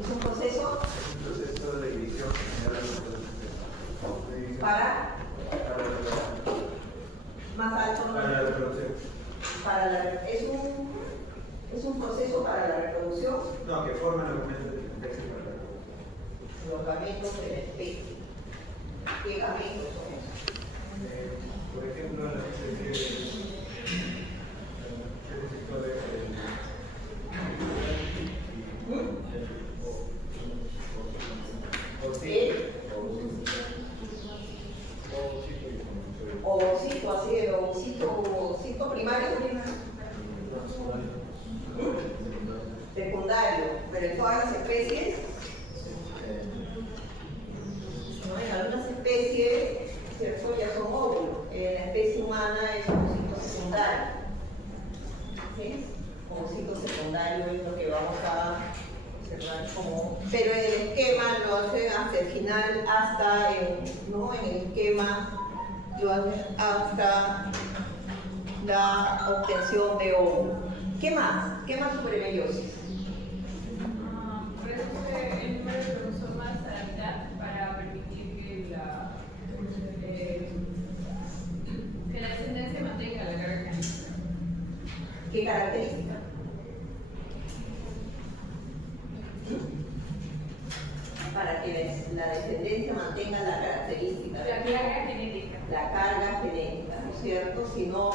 Es un proceso de división para más alto. para la reproducción. Es un proceso para la reproducción. No, que forman los gametos de la especie para la reproducción. Los gametos de la especie. ¿Qué gametos son esos? Por ejemplo, la especie ovocito, así de ovocito primario, secundario, pero en todas las especies, ¿no? En algunas especies, ¿cierto? Ya son óvulos. En la especie humana es ovocito secundario. ¿Sí? Ovocito secundario es lo que vamos a observar como. Pero en el esquema lo hacen hasta el final, ¿no? En el esquema lo hacen hasta la obtención de óvulo. ¿Qué más? ¿Qué más sobre meiosis? Reduce el número de cromosomas a la mitad para permitir que la descendencia mantenga la carga genética. ¿Qué característica? Para que la descendencia mantenga la característica. La carga genética. La carga genética, ¿no es cierto? Si no,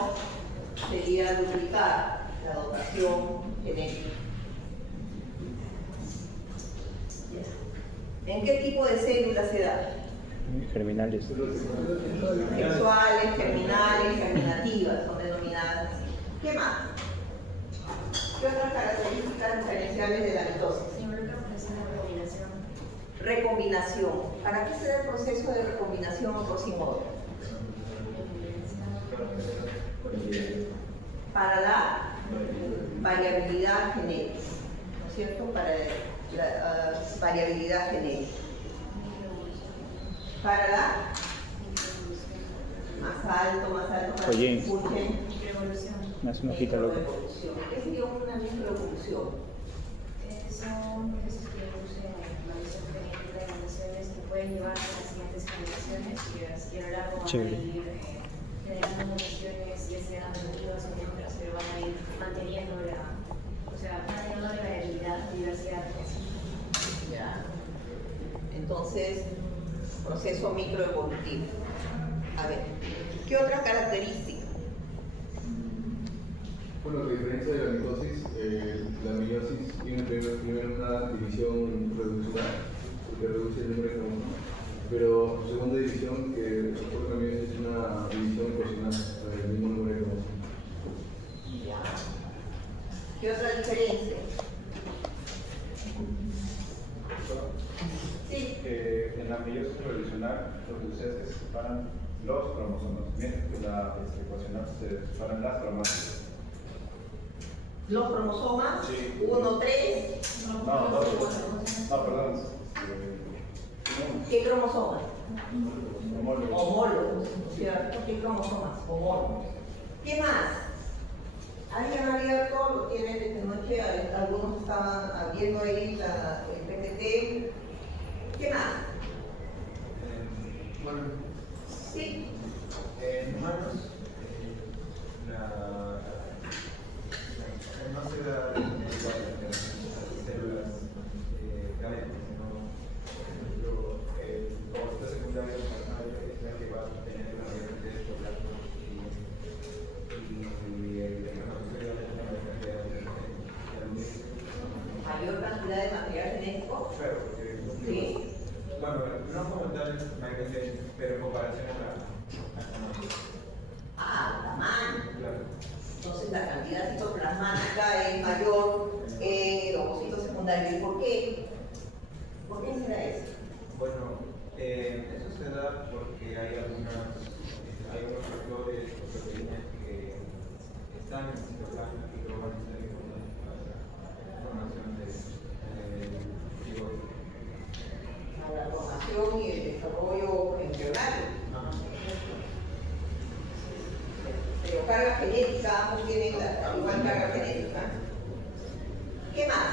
sería duplicar la dotación genética. ¿En qué tipo de células se da? Germinales. Sexuales, germinales, germinativas son denominadas. ¿Qué más? ¿Qué otras características diferenciales de la mitosis? Recombinación. ¿Para qué se da el proceso de recombinación o cosimodo? Para la variabilidad genética, ¿no es cierto? Para la variabilidad genética. Para la más alto, para Oye, que escuchen. me hace una hojita loca. Microevolución. ¿Qué sería una microevolución? Son procesos que producen variación genética de mutaciones que pueden llevar a las siguientes generaciones y a lo largo van a ir generando mutaciones, ya sean negativas o neutras, pero van a ir manteniendo la variabilidad, diversidad. Ya. Entonces, proceso microevolutivo. A ver, ¿qué otra característica? Bueno, a diferencia de la mitosis, la meiosis tiene primero una división reduccional, que reduce el número de cromosomas, pero su segunda división, que por la meiosis, es una división ecuacional del mismo número de cromosomas. Ya. ¿Qué otra diferencia? Sí. En la meiosis tradicional, lo que sucede es que se separan los cromosomas, mientras que en la ecuacional se separan las cromátides. Los cromosomas, Sí. 1, 3. No, dos. No, perdón. ¿Qué cromosomas? Homólogos. Homólogos, ¿cierto? ¿Qué cromosomas? Homólogos. ¿Qué más? ¿Alguien ha abierto? Lo tienen desde noche, algunos estaban abriendo ahí el PPT. ¿Qué más? Bueno, Sí. en humanos, no se da en las células gametos, sino, por ejemplo, el ovocito secundario es la que va a tener la mayor cantidad de citoplasma y el espermatozoide va a tener la mayor cantidad de Mayor cantidad de material genético. Claro, porque, Sí. bueno, no como tal mayormente, pero en comparación a la Tamaño. claro. Entonces la cantidad citoplasmática es mayor en el ovocito secundario. ¿Y por qué? ¿Por qué será eso? Bueno, eso se da porque hay unos factores o proteínas que están en el citoplasma y que van a ser importantes para la formación del cigoto. A la formación y el desarrollo embrionario. Pero carga genética, no tienen igual carga genética. ¿Qué más?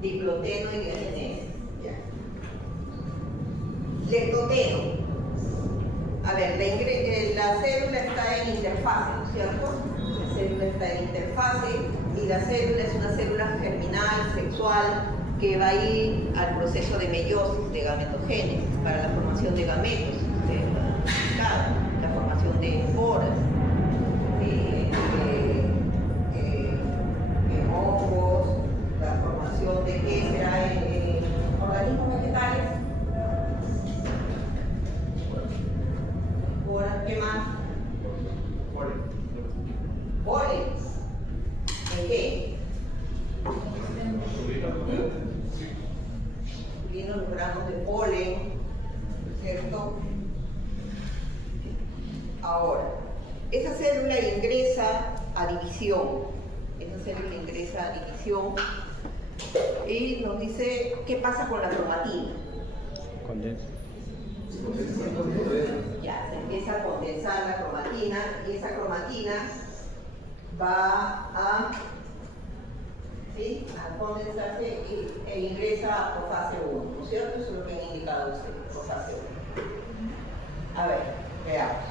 Diploteno y diageneno. Lectoteno. A ver, la célula está en interfase, ¿no es cierto? La célula está en interfase y la célula es una célula germinal, sexual, que va a ir al proceso de meiosis, de gametogénesis, para la formación de gametos, la formación de esporas, en hongos, la formación de qué será en organismos vegetales. ¿Qué más? Polen. ¿En qué? Incluyendo los granos de polen, ¿cierto? Ahora, esa célula ingresa a división. Esa célula ingresa a división y nos dice qué pasa con la cromatina. Condensa. Ya, se empieza a condensar la cromatina y esa cromatina va a condensarse e ingresa por fase 1, ¿no es cierto? Eso es lo que han indicado ustedes, por fase 1. A ver, veamos.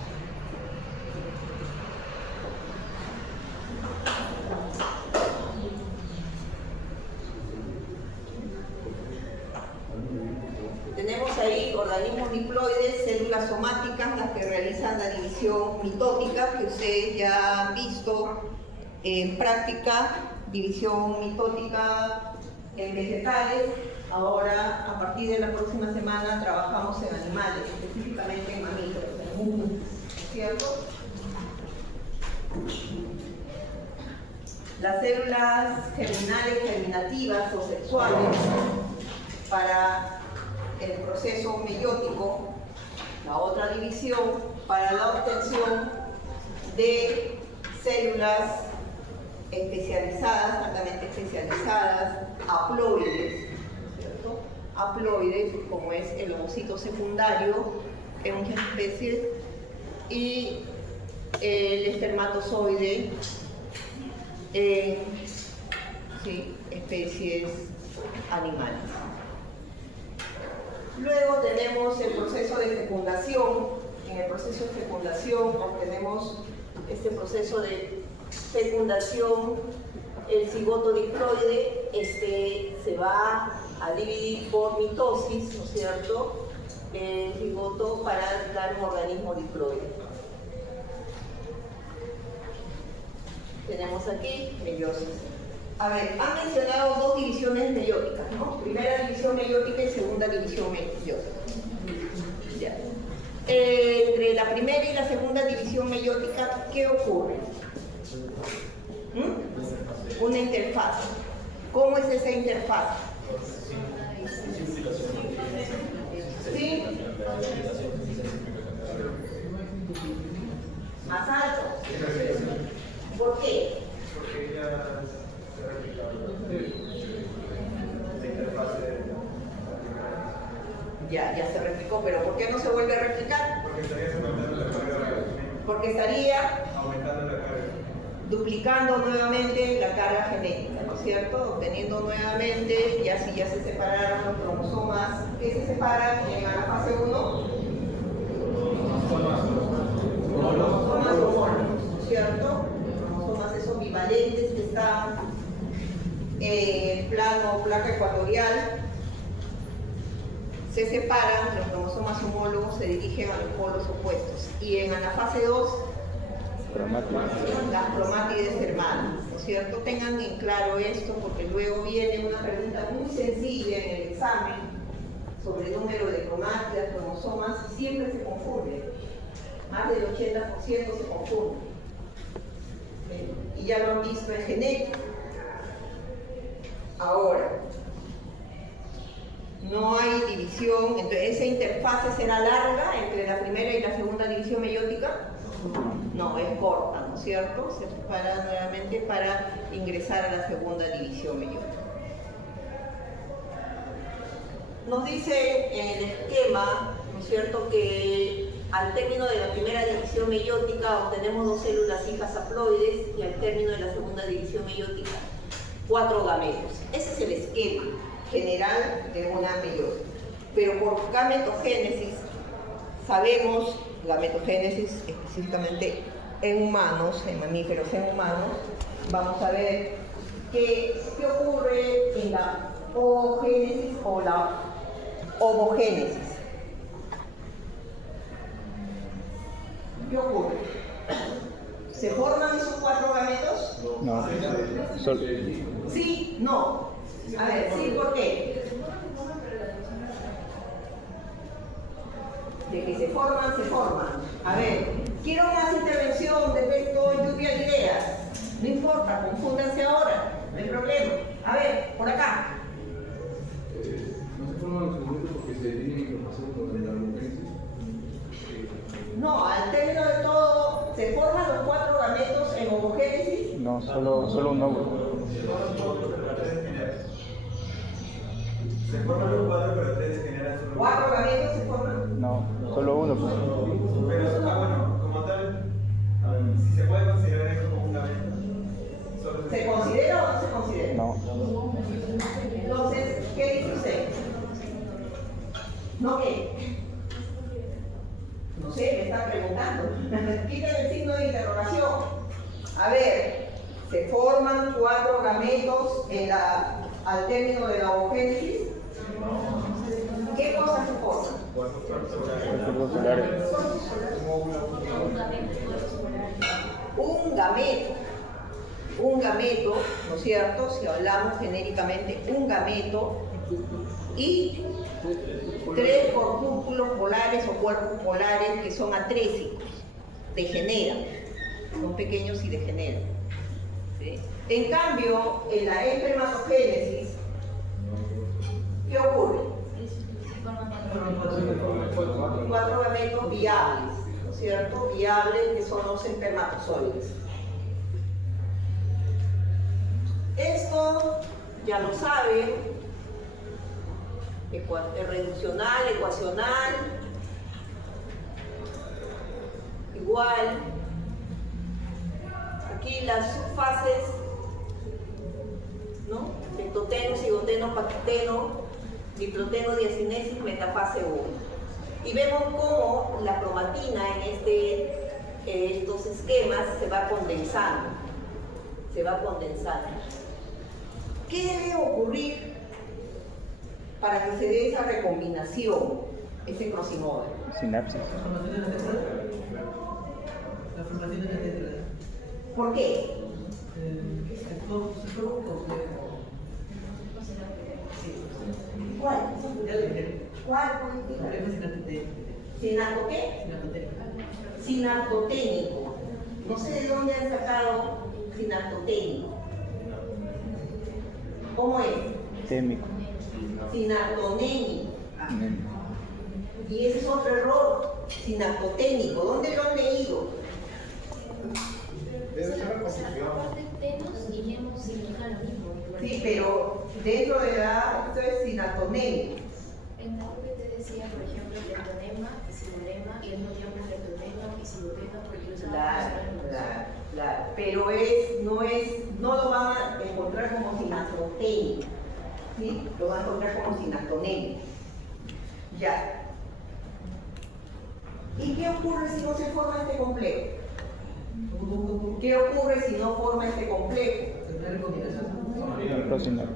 Tenemos ahí organismos diploides, células somáticas, las que realizan la división mitótica, que ustedes ya han visto en práctica, división mitótica en vegetales. Ahora, a partir de la próxima semana, trabajamos en animales, específicamente en mamíferos, en humanos, ¿cierto? Las células germinales, germinativas o sexuales, para el proceso meiótico, la otra división, para la obtención de células especializadas, altamente especializadas, haploides, ¿cierto? Haploides, como es el ovocito secundario en muchas especies, y el espermatozoide en especies animales. Luego tenemos el proceso de fecundación. En el proceso de fecundación obtenemos este proceso de fecundación. El cigoto diploide se va a dividir por mitosis, ¿no es cierto? El cigoto para dar un organismo diploide. Tenemos aquí meiosis. A ver, han mencionado dos divisiones meióticas, ¿no? Primera división meiótica y segunda división meiótica. Ya. Entre la primera y la segunda división meiótica, ¿qué ocurre? Una interfaz. ¿Cómo es esa interfaz? ¿Sí? Más alto. ¿Por qué? Porque ya se ha replicado la interfaz de la primera. Ya se replicó, pero ¿por qué no se vuelve a replicar? Porque estaría aumentando la carga. Porque estaría Aumentando la carga. duplicando nuevamente la carga genética, ¿no es cierto? Obteniendo nuevamente, ya si ya se separaron los cromosomas, ¿qué se separan en la fase 1? Cromosomas homólogos, ¿no es cierto? Cromosomas esos bivalentes que están en el plano placa ecuatorial, se separan, los cromosomas homólogos se dirigen a los polos opuestos. Y en anafase 2, las cromátides hermanas, ¿no es cierto? Tengan en claro esto porque luego viene una pregunta muy sencilla en el examen sobre el número de cromátidas, cromosomas, y siempre se confunde. Más del 80% se confunde. Y ya lo han visto en genética. Ahora, no hay división, entonces esa interfase será larga entre la primera y la segunda división meiótica. No, es corta, ¿no es cierto? Se separa nuevamente para ingresar a la segunda división meiótica. Nos dice en el esquema, ¿no es cierto?, que al término de la primera división meiótica obtenemos dos células hijas haploides y al término de la segunda división meiótica 4 gametos. Ese es el esquema general de una meiosis. Pero por gametogénesis, sabemos, gametogénesis específicamente en humanos, en mamíferos en humanos, vamos a ver qué ocurre en la oogénesis o la homogénesis. ¿Qué ocurre? ¿Se forman esos 4 gametos? No, solo, Sí, no. A ver, sí, ¿por qué? De que se forman, se forman. A ver, quiero más intervención de texto, lluvia de ideas. No importa, confúndanse ahora, no hay problema. A ver, por acá. No se forman los segmentos porque se tienen información con la homogénesis. No, al término de todo, ¿se forman los 4 gametos en homogénesis? no, solo un óvulo. Se forman los 4, pero 3 generan solo 4 gametos se forman. No, solo uno. Pues. Pero, bueno, como tal, si se puede considerar eso como un gameto. Solo ¿Se considera o no se considera? No, Entonces, ¿qué dice usted? ¿No qué? No sé, me está preguntando. Quiten el signo de interrogación. A ver, ¿se forman 4 gametos al término de la homogénesis? ¿Qué cosas se forman? cuerpos solares. Un gameto, ¿no es cierto? Si hablamos genéricamente, un gameto y 3 corpúsculos polares o cuerpos polares que son atrésicos, degeneran, son pequeños y degeneran. ¿Sí? En cambio, en la espermatogénesis, ¿qué ocurre? 4 gametos viables, ¿no es cierto? Viables que son los espermatozoides. Esto ya lo saben, reduccional, ecuacional, igual. Aquí las subfases, ¿no? Ectoteno, cigoteno, paquiteno, diproteno, diacinesis, metafase 1. Y vemos cómo la cromatina en estos esquemas se va condensando. ¿Qué debe ocurrir para que se dé esa recombinación, ese crossing over? Sinapsis. La formación de la tétrada. ¿Por qué? Se forma un complejo. ¿Cuál? Ya le dije. ¿Cuál? Complejo sinaptoténico. ¿Sinato qué? Sinaptoténico. Sinaptoténico. No sé de dónde han sacado sinaptoténico. ¿Cómo es? Témico. Sinaptonémico. Y ese es otro error, sinaptoténico. ¿Dónde lo han leído? Debe ser una confusión. Tenos y nemos significan lo mismo. Sí, pero dentro de esto es sinaptonémico. En la UPT decía, por ejemplo, leptonema y sinonema, y al mismo tiempo leptonema y sigotema, porque los Claro. Pero no lo van a encontrar como sinaptoténico, ¿sí? Lo van a encontrar como sinaptonémico. Ya. ¿Y qué ocurre si no se forma este complejo? ¿Qué ocurre si no forma este complejo? La recombinación. Crossing over.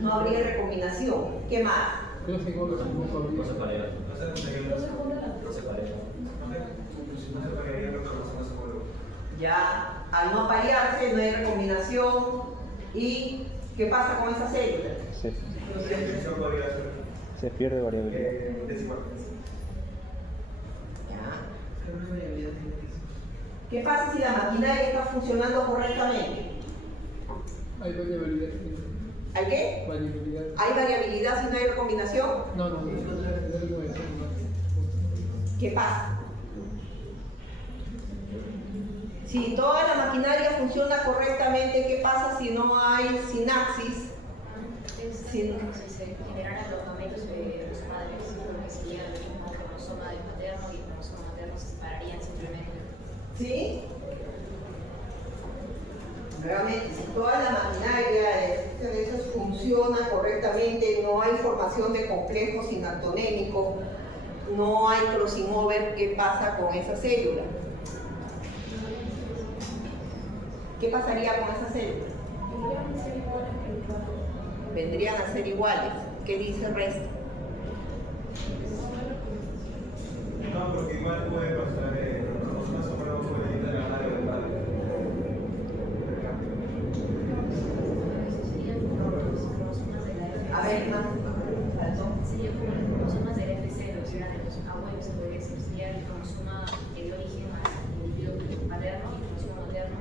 No habría recombinación. ¿Qué más? No se pareja. Ya, al no parearse no hay recombinación. ¿Y qué pasa con esa célula? Se pierde variabilidad. Ya. ¿Qué pasa si la maquinaria está funcionando correctamente? Hay variabilidad. ¿Hay qué? Variabilidad. ¿Hay variabilidad si no hay recombinación? No, encontrar algo de eso. ¿Qué pasa? Si toda la maquinaria funciona correctamente, ¿qué pasa si no hay sinapsis? Si se generaran los gametos de los padres, porque sería el mismo cromosoma del paterno y el cromosoma materno se separarían simplemente. ¿Sí? Realmente, si toda la maquinaria de esas funciona correctamente, no hay formación de complejos sinaptonémicos, no hay crossing over, ¿qué pasa con esa célula? ¿Qué pasaría con esa célula? Vendrían a ser iguales. ¿Qué dice el resto? No, porque igual puede pasar, más o menos puede ir de la mano del padre. A ver, más. Sería como los cromosomas del F0, si eran de los abuelos, se podría decir, sería el cromosoma del origen más individuo materno y el cromosoma materno.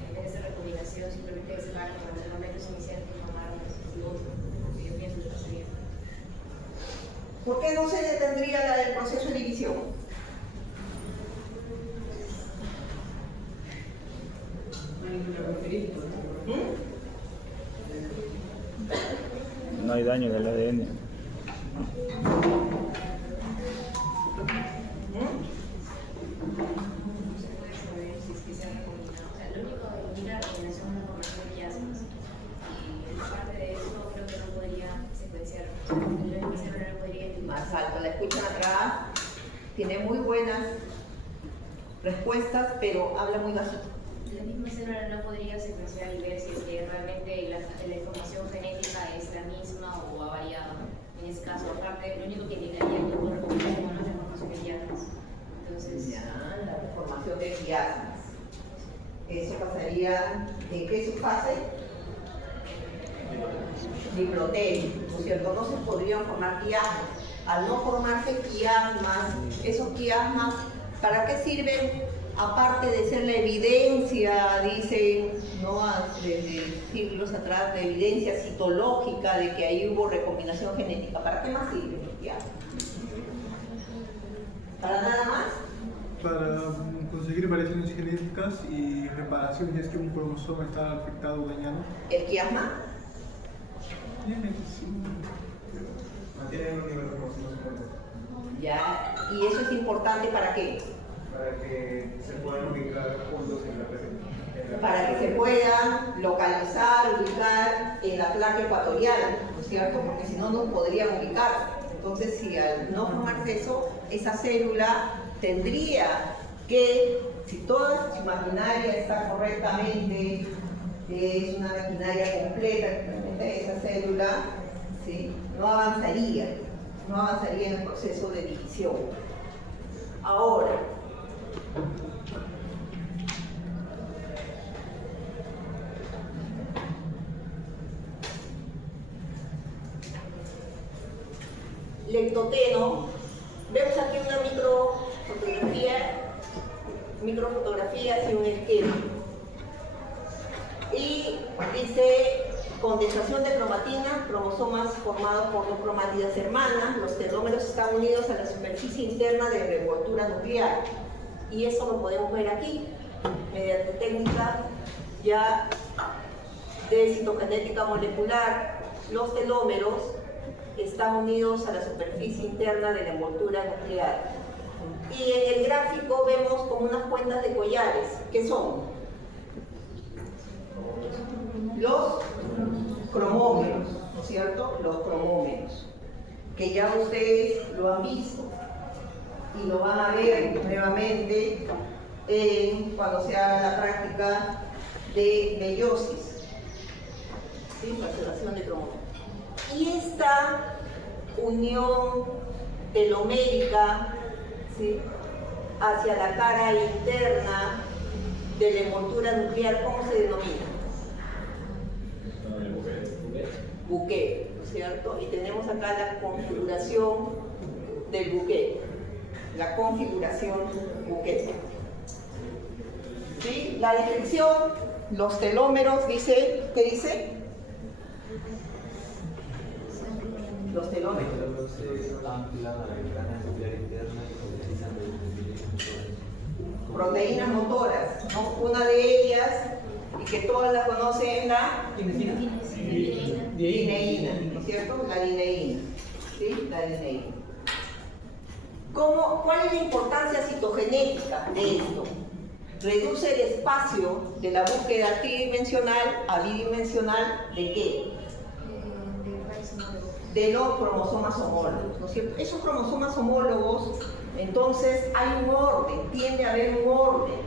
En vez de esa recombinación, simplemente se separan con los elementos iniciales que formaron el cigoto, que yo pienso que sería. ¿Por qué no se detendría el proceso de división? No hay daño del ADN. Si es que se han recombinado. O sea, lo único que mira la recombinación es una formación de quiasmas. Y aparte de eso, creo que no podría secuenciar. El cerebro no podría identificar. Más alto, la escuchan atrás, tiene muy buenas respuestas, pero habla muy bajito. La misma célula no podría secuenciar y ver si es que realmente la información genética es la misma o ha variado. En ese caso, aparte, lo único que indicaría que el cuerpo es la formación de quiasmas. Entonces, Ya, la formación de quiasmas. Eso pasaría, ¿en qué fase? Diplotelio, ¿no es cierto? No se podrían formar quiasmas. Al no formarse quiasmas, esos quiasmas, ¿para qué sirven? Aparte de ser la evidencia, dicen, ¿no? Desde siglos atrás, de evidencia citológica de que ahí hubo recombinación genética. ¿Para qué más sirven los quiasmas? ¿Para nada más? Para conseguir variaciones genéticas y reparación, ya es que un cromosoma está afectado o dañado. ¿El quiasma? Mantienen un nivel de cromosomas juntos. Ya, y eso es importante ¿para qué? Para que se puedan ubicar juntos en la presentación. Para que se puedan localizar, ubicar en la placa ecuatorial, ¿no es cierto? Porque si no, no podrían ubicarse. Entonces, si al no formarse eso, esa célula tendría que, si toda su maquinaria está correctamente, es una maquinaria completa, esa célula, ¿sí? no avanzaría en el proceso de división. Ahora, lectoteno, vemos aquí una microfotografía y un esquema. Y dice condensación de cromatina, cromosomas formados por dos cromátidas hermanas, los telómeros están unidos a la superficie interna de revoltura nuclear. Y eso lo podemos ver aquí, mediante técnicas ya de citogenética molecular. Los telómeros están unidos a la superficie interna de la envoltura nuclear. Y en el gráfico vemos como unas cuentas de collares. ¿Qué son? Los cromómeros, ¿no es cierto? Los cromómeros, que ya ustedes lo han visto y lo van a ver nuevamente cuando se haga la práctica de meiosis, ¿sí? Maceración de cromómeros. Y esta unión telomérica, ¿sí? hacia la cara interna de la envoltura nuclear, ¿cómo se denomina? Bouquet, ¿no es cierto? Y tenemos acá la configuración del bouquet, la configuración bouquet. ¿Sí? La descripción, los telómeros, dice, ¿qué dice? Los telómeros. Proteínas motoras, ¿no? Una de ellas, y que todas la conocen, es la dineína, ¿no es cierto? La dineína, ¿sí? La dineína. ¿Cuál es la importancia citogenética de esto? reduce el espacio de la búsqueda tridimensional a bidimensional ¿de qué? De los cromosomas homólogos, ¿no es cierto? Esos cromosomas homólogos, entonces hay un orden, tiende a haber un orden,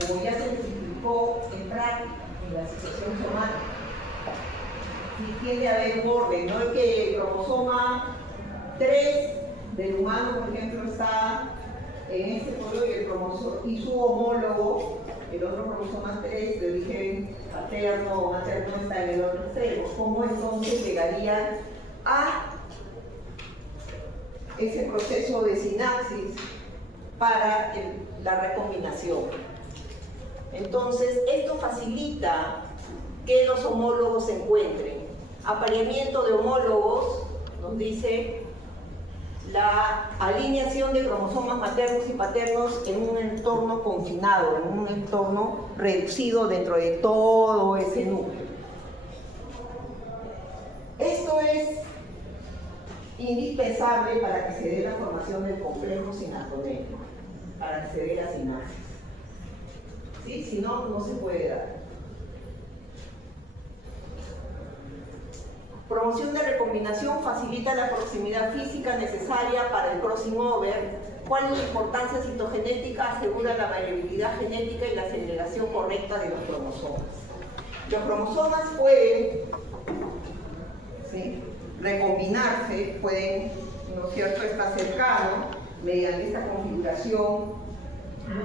como ya se les explicó en práctica, en la situación somática. Sí, tiende a haber un orden, no es que el cromosoma 3 del humano, por ejemplo, está en este polo y su homólogo, el otro cromosoma 3 de origen paterno o materno, está en el otro extremo. ¿Cómo entonces llegarían a ese proceso de sinapsis para la recombinación? Entonces, esto facilita que los homólogos se encuentren. Apareamiento de homólogos, nos dice la alineación de cromosomas maternos y paternos en un entorno confinado, en un entorno reducido dentro de todo ese núcleo. Esto es indispensable para que se dé la formación del complejo sinaptonético, para que se dé la sinapsis. ¿Sí? Si no, no se puede dar. Promoción de recombinación facilita la proximidad física necesaria para el crossing over. ¿Cuál es la importancia citogenética? Asegura la variabilidad genética y la segregación correcta de los cromosomas. Los cromosomas pueden, ¿sí?, recombinarse, pueden, ¿no es cierto?, estar cercanos mediante esta configuración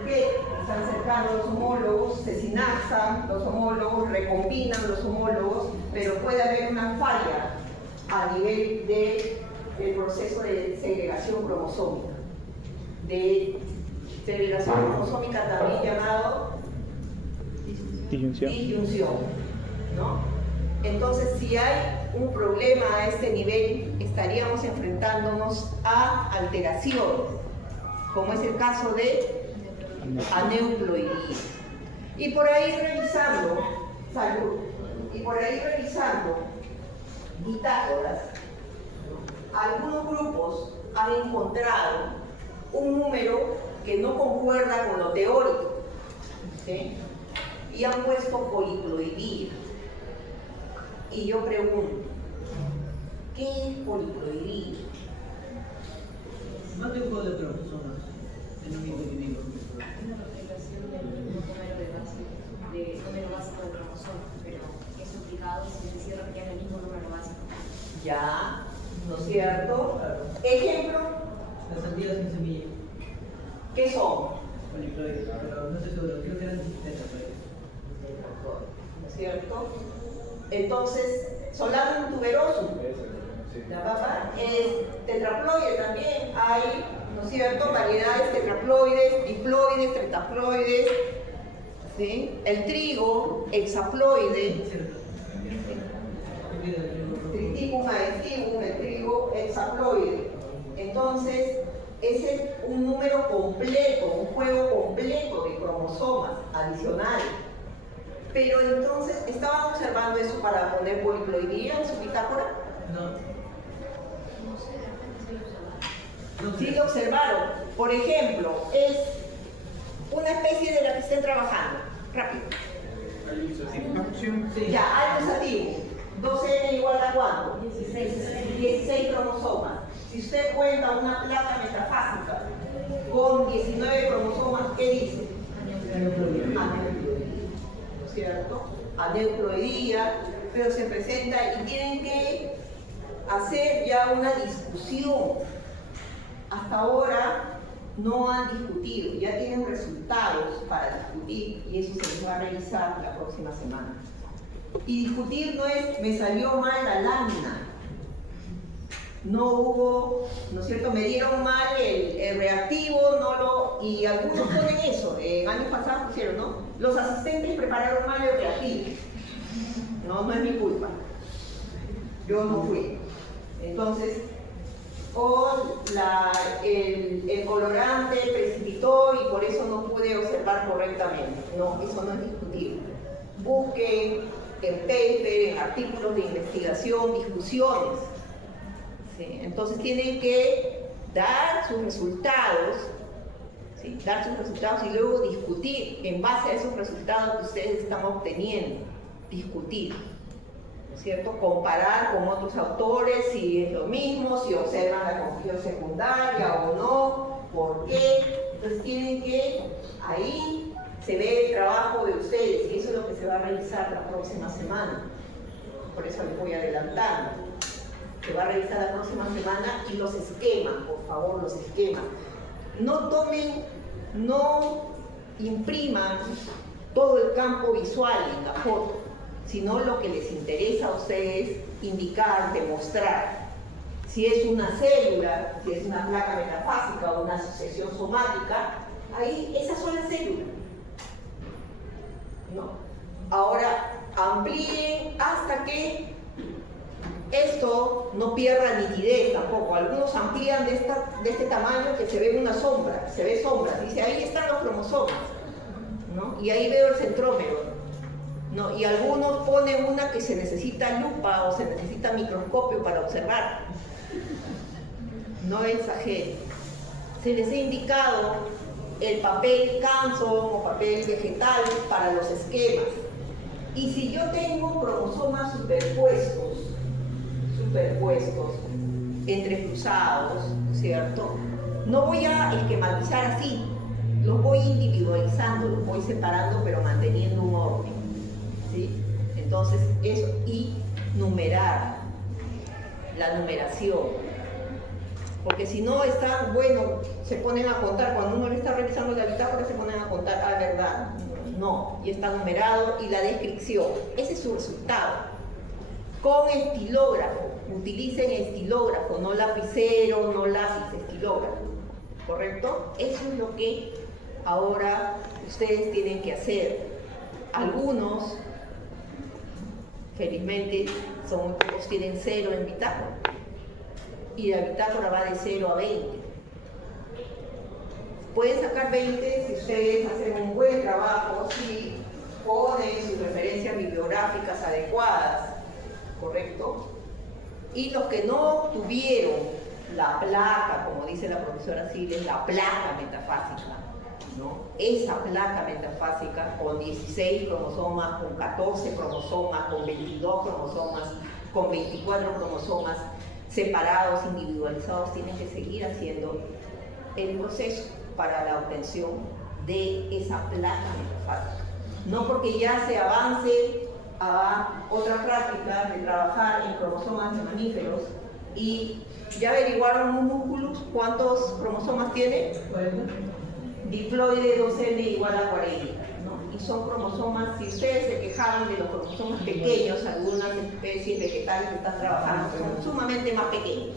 que están cercanos los homólogos, se sinapsan los homólogos, recombinan los homólogos, pero puede haber una falla a nivel del proceso de segregación cromosómica. De segregación cromosómica también llamado disyunción, ¿no? Entonces, si hay un problema a este nivel, estaríamos enfrentándonos a alteraciones, como es el caso de aneuploidía. Y por ahí revisando, bitácoras, algunos grupos han encontrado un número que no concuerda con lo teórico, ¿sí?, y han puesto poliploidía. Y yo pregunto, ¿qué es poliploidía? Más de un juego de cromosomas en un mismo individuo. Una replicación del número básico del cromosoma, pero es duplicado y se decide replicar el mismo número básico. Ya, ¿no es cierto? Ejemplo, Las sandías sin semilla. ¿qué son? Poliploides, pero no estoy seguro, creo que eran tetraploides. ¿No es cierto? Entonces, Solanum tuberosum, la papa, es tetraploide también. Hay, ¿no es cierto?, variedades tetraploides, diploides, tetraploides, ¿sí? El trigo, hexaploide, triticum aestivum, el trigo hexaploide. Entonces, ese es un número completo, un juego completo de cromosomas adicionales. Pero entonces, ¿estaban observando eso para poner poliploidía en su bitácora? No. Sí lo observaron. Por ejemplo, es una especie de la que estén trabajando. Rápido. Ya, algo usativo. 12N igual a ¿cuánto? 16 cromosomas. Si usted cuenta una placa metafásica con 19 cromosomas, ¿qué dice? Aneuploidía, ¿no es cierto? Aneuploidía, pero se presenta y tienen que hacer ya una discusión. Hasta ahora no han discutido, ya tienen resultados para discutir y eso se les va a realizar la próxima semana. Y discutir no es, me salió mal la lámina, no hubo, ¿no es cierto?, me dieron mal el reactivo, y algunos ponen eso, años pasados pusieron, ¿no? Los asistentes prepararon mal el reactivo. No es mi culpa, yo no fui. Entonces, o el colorante precipitó y por eso no pude observar correctamente. No, eso no es discutible. Busquen en paper, en artículos de investigación, discusiones. ¿Sí? Entonces tienen que dar sus resultados, ¿sí? Dar sus resultados y luego discutir en base a esos resultados que ustedes están obteniendo. Discutir, ¿no es cierto? Comparar con otros autores si es lo mismo, si observan la confusión secundaria o no, por qué. Entonces tienen que, ahí se ve el trabajo de ustedes y eso es lo que se va a revisar la próxima semana. Por eso les voy adelantando. Se va a revisar la próxima semana y los esquemas, por favor, los esquemas. No tomen, no impriman todo el campo visual en la foto, sino lo que les interesa a ustedes indicar, demostrar. Si es una célula, si es una placa metafásica o una asociación somática, ahí esas son las células, ¿no? Ahora amplíen hasta que esto no pierda nitidez tampoco. Algunos amplían de este tamaño que se ve una sombra, se ve sombra, dice ahí están los cromosomas, ¿no? Y ahí veo el centrómero. No, y algunos ponen una que se necesita lupa o se necesita microscopio para observar. No exageren. Se les ha indicado el papel Canson o papel vegetal para los esquemas. Y si yo tengo cromosomas superpuestos, entrecruzados, ¿cierto? No voy a esquematizar así, los voy individualizando, los voy separando, pero manteniendo un orden, ¿sí? Entonces, eso, y numerar, la numeración. Porque si no están, bueno, se ponen a contar, cuando uno le está revisando la bitácora se ponen a contar, ah, verdad, no, y está numerado, y la descripción, ese es su resultado. Con estilógrafo, utilicen estilógrafo, no lapicero, no lápiz, estilógrafo, ¿correcto? Eso es lo que ahora ustedes tienen que hacer. Algunos, felizmente, son pocos, tienen 0 en bitácora, y la bitácora va de 0 a 20. Pueden sacar 20 si ustedes hacen un buen trabajo, si ponen sus referencias bibliográficas adecuadas, ¿correcto? Y los que no tuvieron la placa, como dice la profesora Siles, la placa metafásica, ¿no? Esa placa metafásica con 16 cromosomas, con 14 cromosomas, con 22 cromosomas, con 24 cromosomas, separados, individualizados, tienen que seguir haciendo el proceso para la obtención de esa placa metafásica. No porque ya se avance a otra práctica de trabajar en cromosomas de mamíferos y ya averiguaron un núcleo cuántos cromosomas tiene. Diploide 2N igual a 40, ¿no? Y son cromosomas, si ustedes se quejaban de los cromosomas pequeños, algunas especies vegetales que están trabajando son sumamente más pequeños.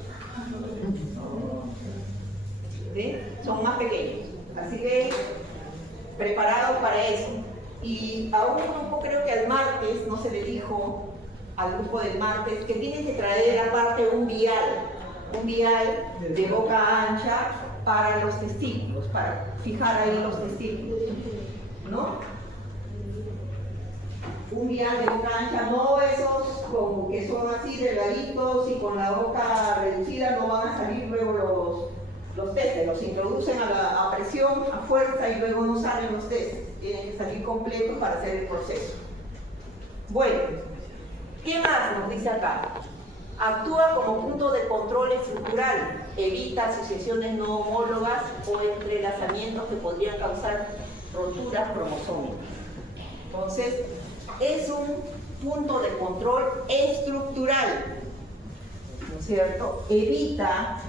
¿Sí? Son más pequeños. Así que preparados para eso. Y a un grupo, creo que al martes, no se le dijo al grupo del martes, que tienen que traer aparte un vial de boca ancha para los testículos, para fijar ahí los testículos, ¿no? Un vial de boca ancha, no esos como que son así delgaditos y con la boca reducida, no van a salir luego los testes, los introducen a presión, a fuerza y luego no salen los testes, tienen que salir completos para hacer el proceso. Bueno, ¿qué más nos dice acá? Actúa como punto de control estructural, evita asociaciones no homólogas o entrelazamientos que podrían causar roturas cromosómicas. Entonces, es un punto de control estructural, ¿no es cierto? Evita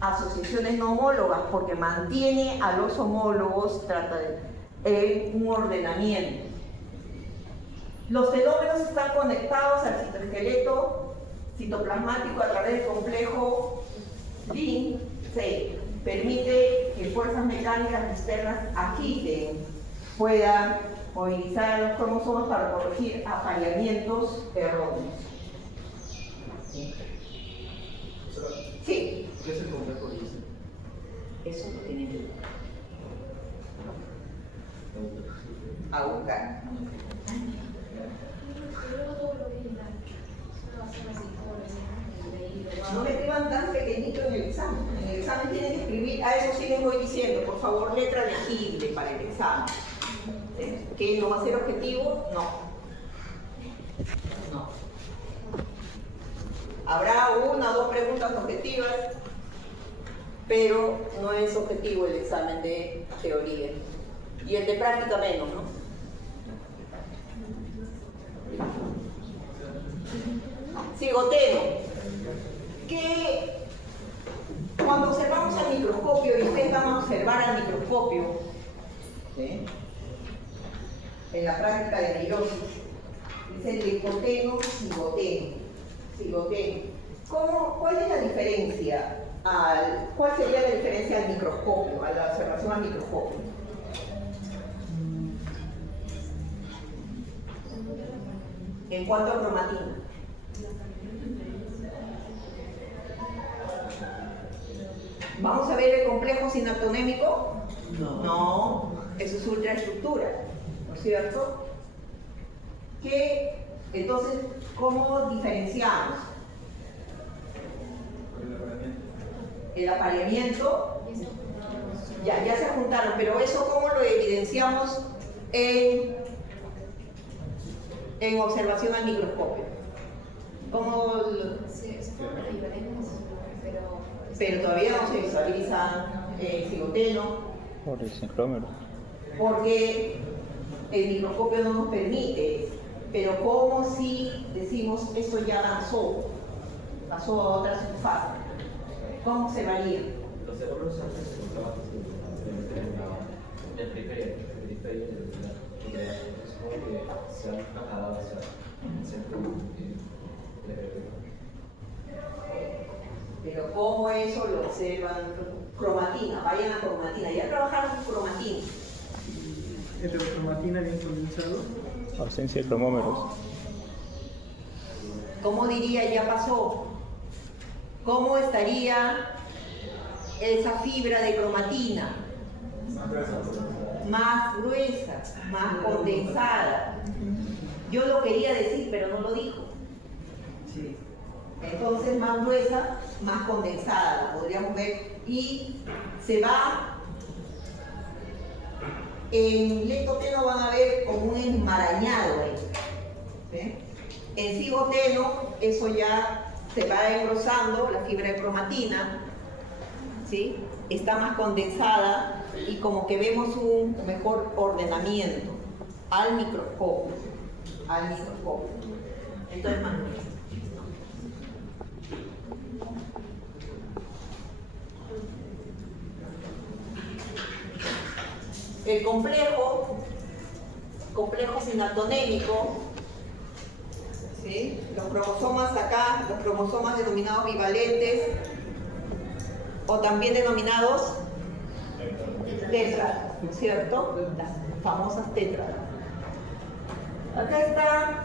asociaciones no homólogas porque mantiene a los homólogos, trata de un ordenamiento. Los telómeros están conectados al citoesqueleto citoplasmático a través del complejo Lin. Se permite que fuerzas mecánicas externas agiten, puedan movilizar a los cromosomas para corregir apareamientos erróneos. Sí. ¿Qué es el complejo Lin? Eso lo tienen que a buscar. No me escriban tan pequeñito en el examen. En el examen tienen que escribir, a eso sí les voy diciendo, por favor. favor, letra legible para el examen. ¿Sí? ¿Que no va a ser objetivo? No. No. Habrá una o dos preguntas objetivas, pero no es objetivo el examen de teoría. Y el de práctica menos, ¿no? Cigoteno. Que cuando observamos al microscopio, y ustedes van a observar al microscopio, ¿sí?, en la práctica de meiosis, dice licoteno, cigoteno. ¿Cuál es la diferencia? ¿Cuál sería la diferencia al microscopio, a la observación al microscopio? En cuanto a cromatina. ¿Vamos a ver el complejo sinaptonémico? No, eso es ultraestructura, ¿no es cierto? Entonces, ¿cómo diferenciamos? El apareamiento, ya se juntaron, pero eso ¿cómo lo evidenciamos en observación al microscopio? ¿Cómo pero todavía no se visualiza cigoteno? Por el sincrómero. Porque el microscopio no nos permite, pero ¿cómo si decimos esto ya pasó a otra subfase? ¿Cómo se varía? Los errores antes se usaban en el periferia es como que se han trasladado hacia el centro Pero ¿cómo eso lo observan? Cromatina, vayan a cromatina. Ya trabajaron con cromatina. Heterocromatina bien condensado. Ausencia de cromómeros. ¿Cómo diría ya pasó? ¿Cómo estaría esa fibra de cromatina? Más gruesa, más condensada. Yo lo quería decir, pero no lo dijo. Entonces, más gruesa, más condensada, podríamos ver. Y se va, en lectoteno van a ver como un enmarañado ahí. ¿Sí? En cigoteno, eso ya se va engrosando, la fibra de cromatina, ¿sí?, está más condensada y como que vemos un mejor ordenamiento al microscopio. Entonces, más gruesa. El complejo sinaptonémico, ¿sí?, los cromosomas acá, los cromosomas denominados bivalentes o también denominados tétradas, ¿cierto? Las famosas tétradas. Acá está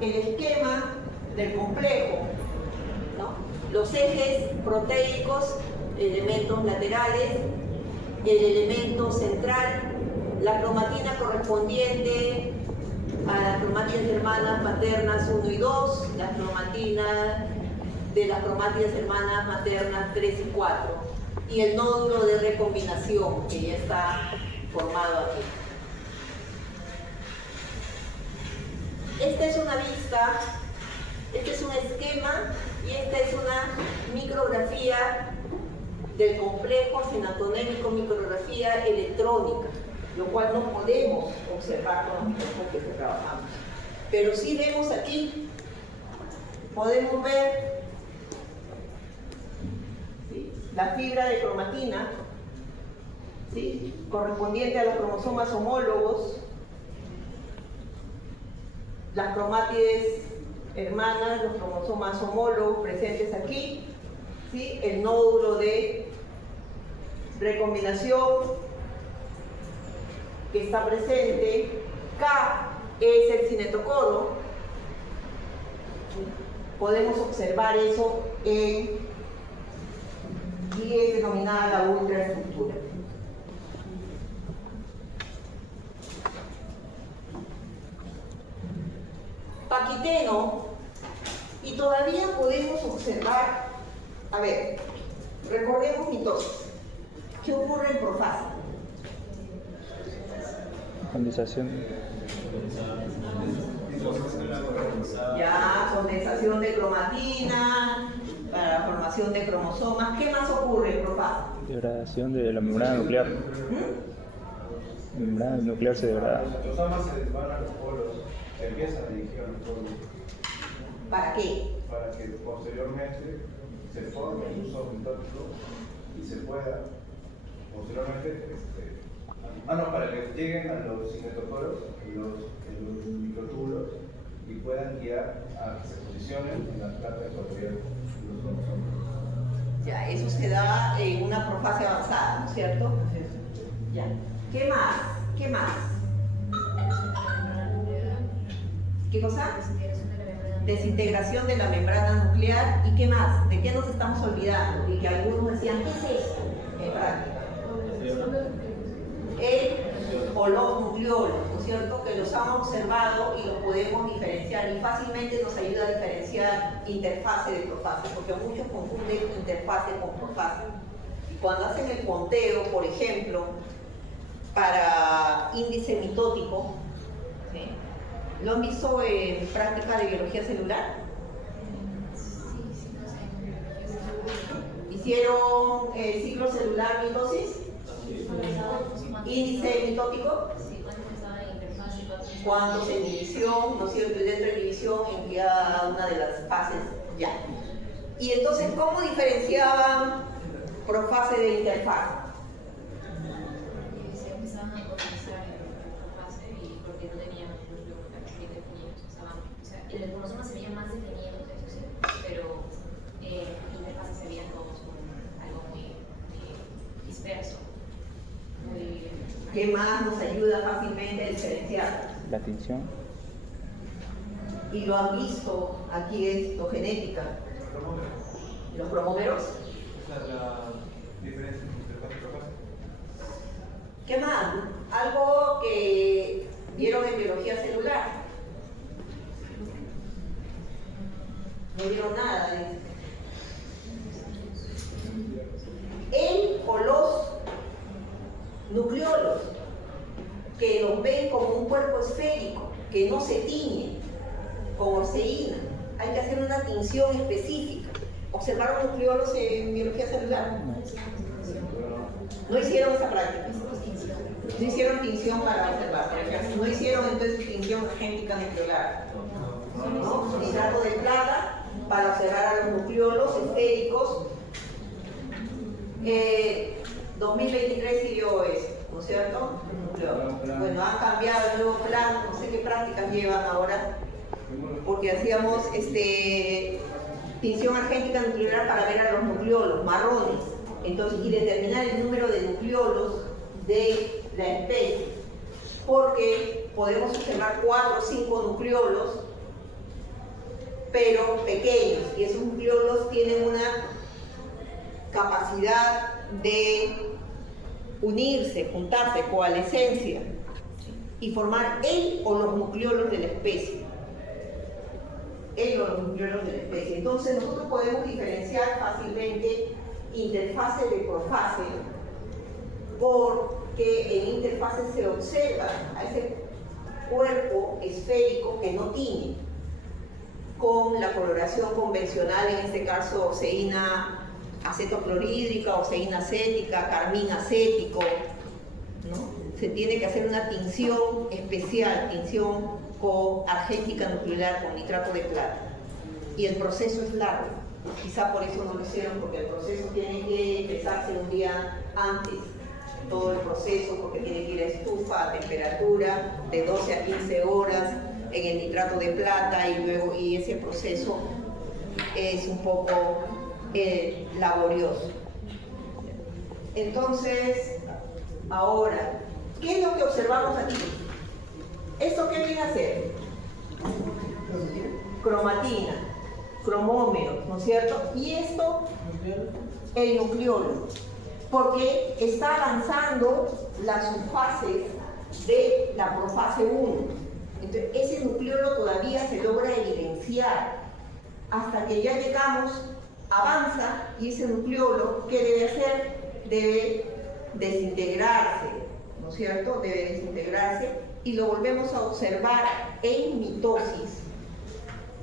el esquema del complejo, ¿no? Los ejes proteicos, elementos laterales, el elemento central, la cromatina correspondiente a las cromátidas hermanas maternas 1 y 2, la cromatina de las cromátidas hermanas maternas 3 y 4, y el nódulo de recombinación que ya está formado aquí. Esta es una vista, este es un esquema y esta es una micrografía del complejo sinaptonémico, micrografía electrónica, lo cual no podemos observar con los microscopios que trabajamos. Pero sí vemos aquí, podemos ver, ¿sí?, la fibra de cromatina, ¿sí?, correspondiente a los cromosomas homólogos, las cromátides hermanas, los cromosomas homólogos presentes aquí, ¿sí?, el nódulo de recombinación que está presente. K es el cinetocodo. Podemos observar eso y es denominada la ultraestructura. Paquiteno, y todavía podemos observar, a ver, recordemos mitosis. ¿Qué ocurre en profase? Condensación. Ya, condensación de cromatina, para la formación de cromosomas. ¿Qué más ocurre, profa? Degradación de la membrana nuclear. La membrana nuclear se degrada. Los amas se van a los polos, se empiezan a dirigir a los polos. ¿Para qué? Para que posteriormente se forme el uso mitótico y se pueda posteriormente, para que lleguen a los cinetocoros, los microtúbulos, y puedan guiar a que se posicionen en la placa ecuatorial de los cromosomas. Ya, eso se da en una profase avanzada, ¿no es cierto? Ya. ¿Qué más? ¿Qué más? ¿Qué cosa? Desintegración de la membrana nuclear. ¿Y qué más? ¿De qué nos estamos olvidando? Y que algunos decían, ¿qué es esto? En práctica. O los nucleolos, ¿no es cierto? Que los han observado y los podemos diferenciar y fácilmente nos ayuda a diferenciar interfase de profase, porque muchos confunden interfase con profase. Cuando hacen el conteo, por ejemplo, para índice mitótico, ¿sí? ¿Lo han visto en práctica de biología celular? ¿Hicieron el ciclo celular mitosis? ¿Índice mitótico? Cuando se división, ¿no es cierto? Y dentro de división en cada una de las fases ya. Y entonces, ¿cómo diferenciaban profase de interfase? Se empezaban a utilizar en profase y porque no tenían los núcleos bien definidos. O sea, el cromosoma se veía más definido, eso sí, pero interfaces se veían todos como algo muy disperso. ¿Qué más nos ayuda fácilmente a diferenciar? La tinción. Y lo han visto, aquí es genética. ¿Los cromómeros? Esa es la diferencia entre interfaz y profase. ¿Qué más? Algo que vieron en biología celular. No vieron nada. El o los nucleolos, que los ven como un cuerpo esférico, que no se tiñe con orceína. Hay que hacer una tinción específica. ¿Observaron nucleolos en biología celular? No hicieron esa práctica. No hicieron tinción para observar. No hicieron entonces tinción argénica nuclear. ¿No? Nitrato de plata para observar a los nucleolos esféricos. 2023 siguió eso, ¿no es cierto? Bueno, han cambiado el nuevo plan, no sé qué prácticas llevan ahora, porque hacíamos tinción argénica nuclear para ver a los nucleolos marrones, entonces, y determinar el número de nucleolos de la especie, porque podemos observar 4 o 5 nucleolos, pero pequeños, y esos nucleolos tienen una capacidad de unirse, juntarse, coalescencia y formar el o los nucleolos de la especie. El o los nucleolos de la especie. Entonces nosotros podemos diferenciar fácilmente interfase de profase porque en interfase se observa a ese cuerpo esférico que no tiñe con la coloración convencional, en este caso orceína acetoclorhídrica, orceína acética, carmín acético, ¿no? Se tiene que hacer una tinción especial, tinción con argénica nuclear, con nitrato de plata. Y el proceso es largo. Quizá por eso no lo hicieron, porque el proceso tiene que empezarse un día antes, todo el proceso, porque tiene que ir a estufa, a temperatura, de 12 a 15 horas, en el nitrato de plata, y ese proceso es un poco laborioso. Entonces, ahora, ¿qué es lo que observamos aquí? ¿Esto qué viene a ser? Cromatina, cromómeros, ¿no es cierto? Y esto, el nucleolo, porque está avanzando las subfases de la profase 1. Entonces, ese nucleolo todavía se logra evidenciar hasta que ya llegamos, avanza, y ese nucleolo, ¿qué debe hacer? Debe desintegrarse, ¿no ¿no es cierto?, debe desintegrarse y lo volvemos a observar en mitosis.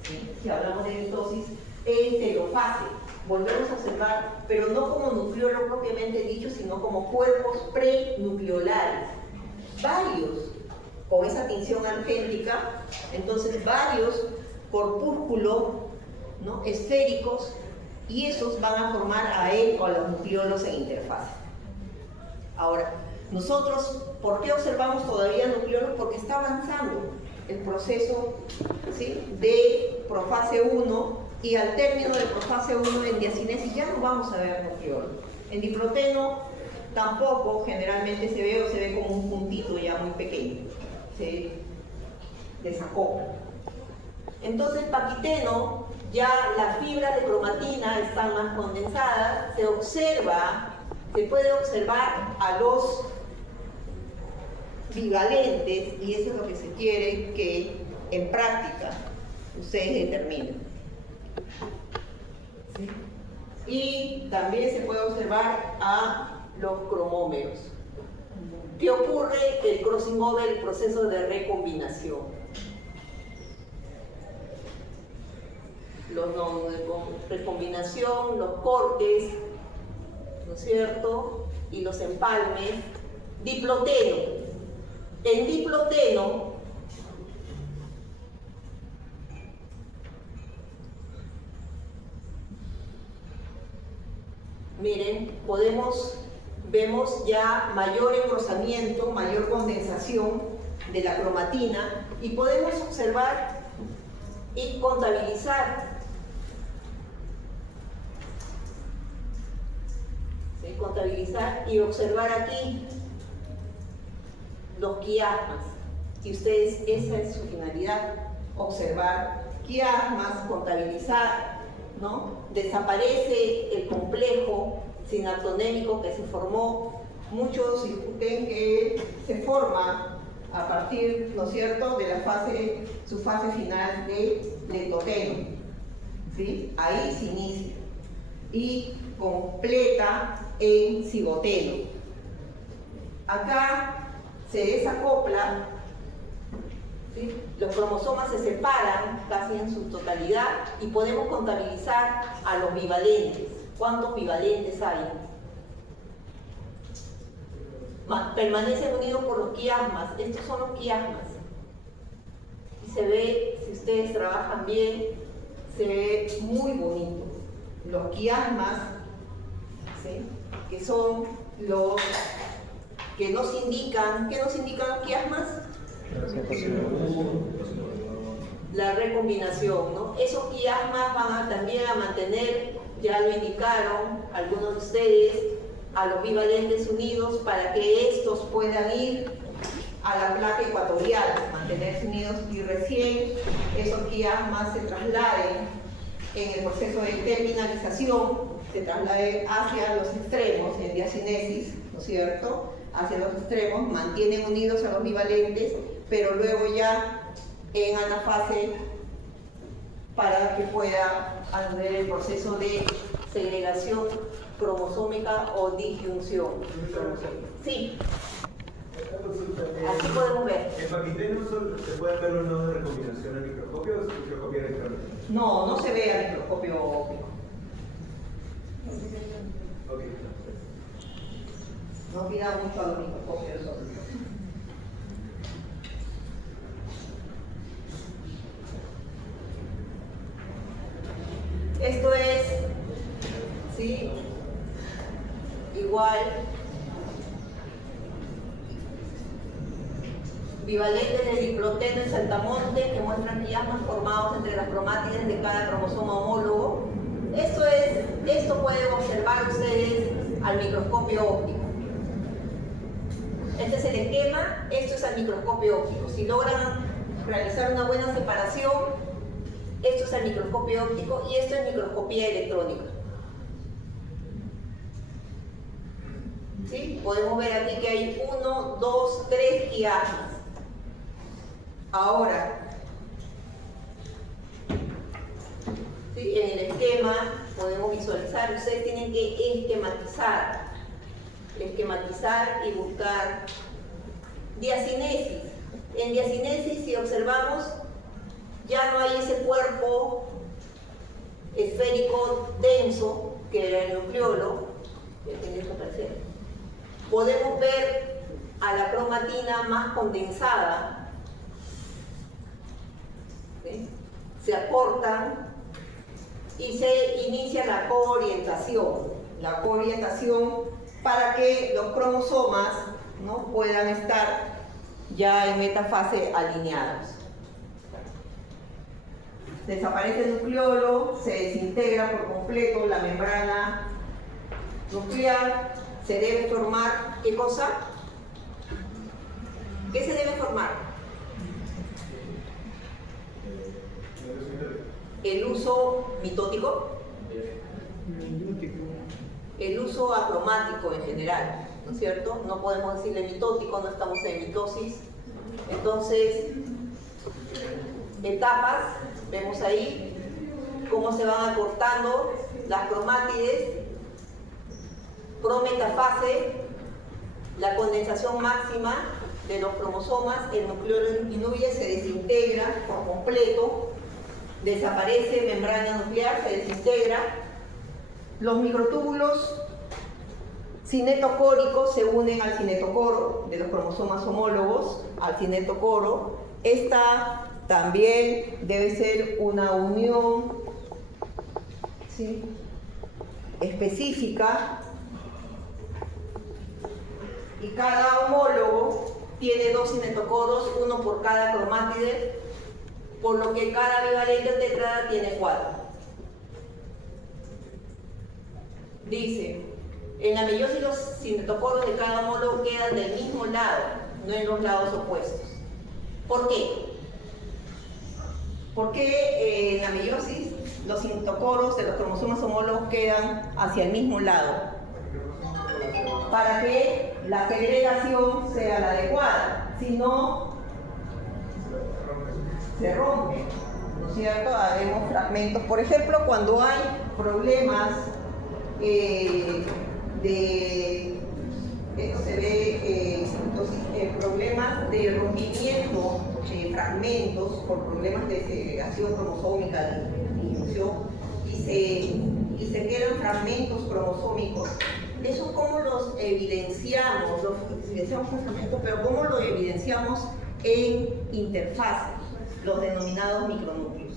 ¿Sí? Si hablamos de mitosis, en telofase, volvemos a observar, pero no como nucleolo propiamente dicho, sino como cuerpos prenucleolares, varios, con esa tinción argéntica, entonces varios corpúsculos, ¿no?, esféricos, y esos van a formar a él o a los nucleolos en interfase. Ahora, nosotros, ¿por qué observamos todavía nucleolos? Porque está avanzando el proceso, ¿sí?, de profase 1, y al término de profase 1 en diacinesis ya no vamos a ver nucleolos. En diproteno tampoco generalmente se ve, o se ve como un puntito ya muy pequeño, se desacopla. Entonces, paquiteno, ya las fibras de cromatina están más condensadas, se observa, se puede observar a los bivalentes, y eso es lo que se quiere que en práctica ustedes determinen. ¿Sí? Y también se puede observar a los cromómeros. ¿Qué ocurre? El crossing over, el proceso de recombinación. Los nodos de recombinación, los cortes, ¿no es cierto?, y los empalmes. Diploteno. En diploteno, miren, vemos ya mayor engrosamiento, mayor condensación de la cromatina, y podemos observar y contabilizar. ¿Sí? Contabilizar y observar aquí los quiasmas. Y ustedes, esa es su finalidad, observar quiasmas, contabilizar, ¿no? Desaparece el complejo sinaptonémico que se formó. Muchos discuten que se forma a partir, ¿no es cierto?, de la fase, su fase final de leptoteno, ¿sí? Ahí se inicia y completa en cigoteno. Acá se desacopla, ¿sí? Los cromosomas se separan casi en su totalidad y podemos contabilizar a los bivalentes. ¿Cuántos bivalentes hay? Permanecen unidos por los quiasmas. Estos son los quiasmas. Y se ve, si ustedes trabajan bien, se ve muy bonito. Los quiasmas, ¿sí?, que son los que nos indican, ¿qué nos indican los quiasmas? La recombinación, ¿no? Esos quiasmas van también a mantener, ya lo indicaron algunos de ustedes, a los bivalentes unidos para que estos puedan ir a la placa ecuatorial, mantenerse unidos, y recién esos quiasmas se trasladen en el proceso de terminalización, se trasladen hacia los extremos, en diacinesis, ¿no es cierto?, hacia los extremos, mantienen unidos a los bivalentes, pero luego ya en anafase para que pueda hacer el proceso de segregación cromosómica o disyunción cromosómica. Sí. Así podemos ver. ¿En paquiteno se pueden ver los nodos de recombinación en microscopio o en microscopía electrónica? No, no se ve a microscopio óptico. Ok. No pida mucho a los microscopios ópticos. Esto es, ¿sí?, igual, bivalentes de diploteno y saltamonte que muestran quiasmas formados entre las cromátides de cada cromosoma homólogo. Esto pueden observar ustedes al microscopio óptico. Este es el esquema, esto es al microscopio óptico. Si logran realizar una buena separación, esto es el microscopio óptico y esto es microscopía electrónica. ¿Sí? Podemos ver aquí que hay 1, 2, 3 quiasmas. Ahora, ¿sí?, en el esquema podemos visualizar, ustedes tienen que esquematizar y buscar Diacinesis. En diacinesis, si observamos, ya no hay ese cuerpo esférico denso que era el nucleolo, que tiene que aparecer. Podemos ver a la cromatina más condensada, ¿sí? Se acortan y se inicia la coorientación. La coorientación para que los cromosomas, ¿no?, puedan estar ya en metafase alineados. Desaparece el nucleolo, se desintegra por completo la membrana nuclear, se debe formar, ¿qué cosa? ¿Qué se debe formar? El uso mitótico, el uso acromático en general, ¿no es cierto? No podemos decirle mitótico, no estamos en mitosis. Entonces, etapas, vemos ahí cómo se van acortando las cromátides, prometafase, la condensación máxima de los cromosomas, el nucleolo disminuye, se desintegra por completo, desaparece membrana nuclear, se desintegra. Los microtúbulos cinetocóricos se unen al cinetocoro de los cromosomas homólogos, al cinetocoro. Esta también debe ser una unión, ¿sí?, específica, y cada homólogo tiene 2 cinetocoros, uno por cada cromátide, por lo que cada bivalente tetrada tiene 4. Dice, en la meiosis los cinetocoros de cada homólogo quedan del mismo lado, no en los lados opuestos. ¿Por qué? Porque en la meiosis los cinetocoros de los cromosomas homólogos quedan hacia el mismo lado, para que la segregación sea la adecuada, si no se rompe, ¿no es cierto? Haremos fragmentos, por ejemplo, cuando hay problemas esto se ve, problemas de rompimiento de fragmentos por problemas de segregación cromosómica, de disminución, y se quedan fragmentos cromosómicos. Eso cómo los evidenciamos, pero cómo lo evidenciamos en interfaz, los denominados micronúcleos.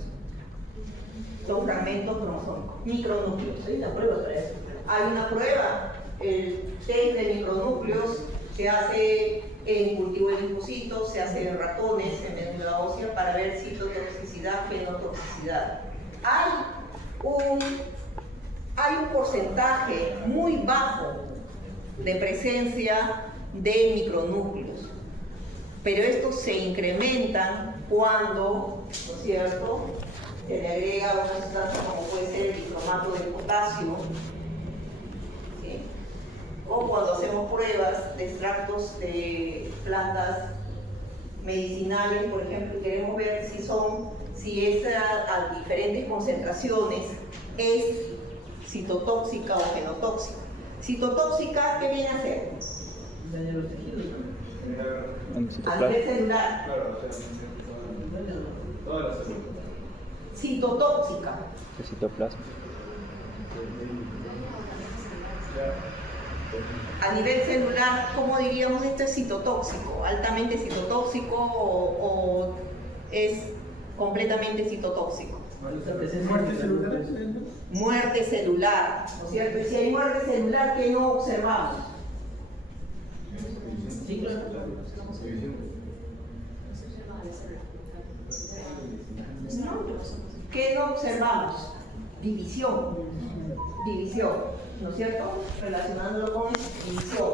Son fragmentos cromosómicos, micronúcleos. ¿Hay una prueba para eso? Hay una prueba, el test de micronúcleos se hace en cultivo de linfocitos, se hace en ratones, en médula ósea, para ver citotoxicidad, fenotoxicidad. Hay un porcentaje muy bajo de presencia de micronúcleos, pero estos se incrementan cuando, ¿no es cierto?, se le agrega una sustancia como puede ser el dicromato de potasio, ¿sí?, o cuando hacemos pruebas de extractos de plantas medicinales, por ejemplo, y queremos ver si a diferentes concentraciones es citotóxica o genotóxica. Citotóxica, ¿qué viene a hacer? Daña los tejidos, ¿no? A nivel celular. Claro, todas las células. Citotóxica. El citoplasma. A nivel celular, ¿cómo diríamos esto es citotóxico? ¿Altamente citotóxico o es completamente citotóxico? Muerte celular. Muerte celular, ¿no es cierto? Y si hay muerte celular, ¿qué no observamos? Sí, claro. ¿Qué no observamos? División. División, ¿no es cierto? Relacionándolo con división.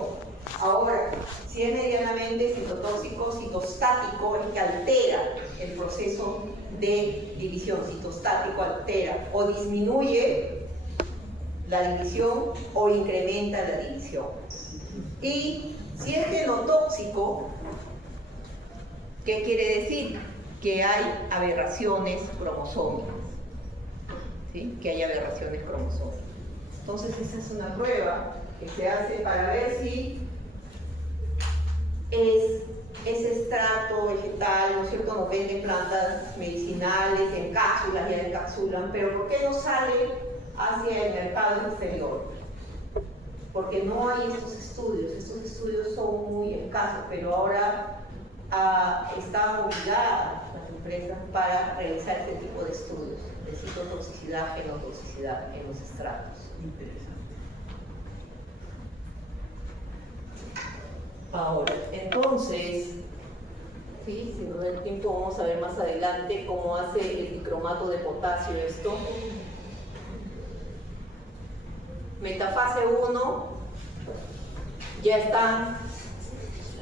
Ahora, si es medianamente citotóxico, citostático, es que altera el proceso de división. Citostático altera o disminuye la división o incrementa la división. Y si es genotóxico, ¿qué quiere decir? Que hay aberraciones cromosómicas, ¿sí? Que hay aberraciones cromosómicas. Entonces esa es una prueba que se hace para ver si ese extracto vegetal, ¿no es cierto? Nos venden plantas medicinales en cápsulas, ya encapsulan, pero ¿por qué no sale hacia el mercado exterior? Porque no hay estos estudios son muy escasos, pero ahora están obligadas las empresas para realizar este tipo de estudios de citotoxicidad, genotoxicidad en los extractos. Interesante. Ahora, entonces, ¿sí? Si nos da el tiempo vamos a ver más adelante cómo hace el dicromato de potasio esto. Metafase 1 ya está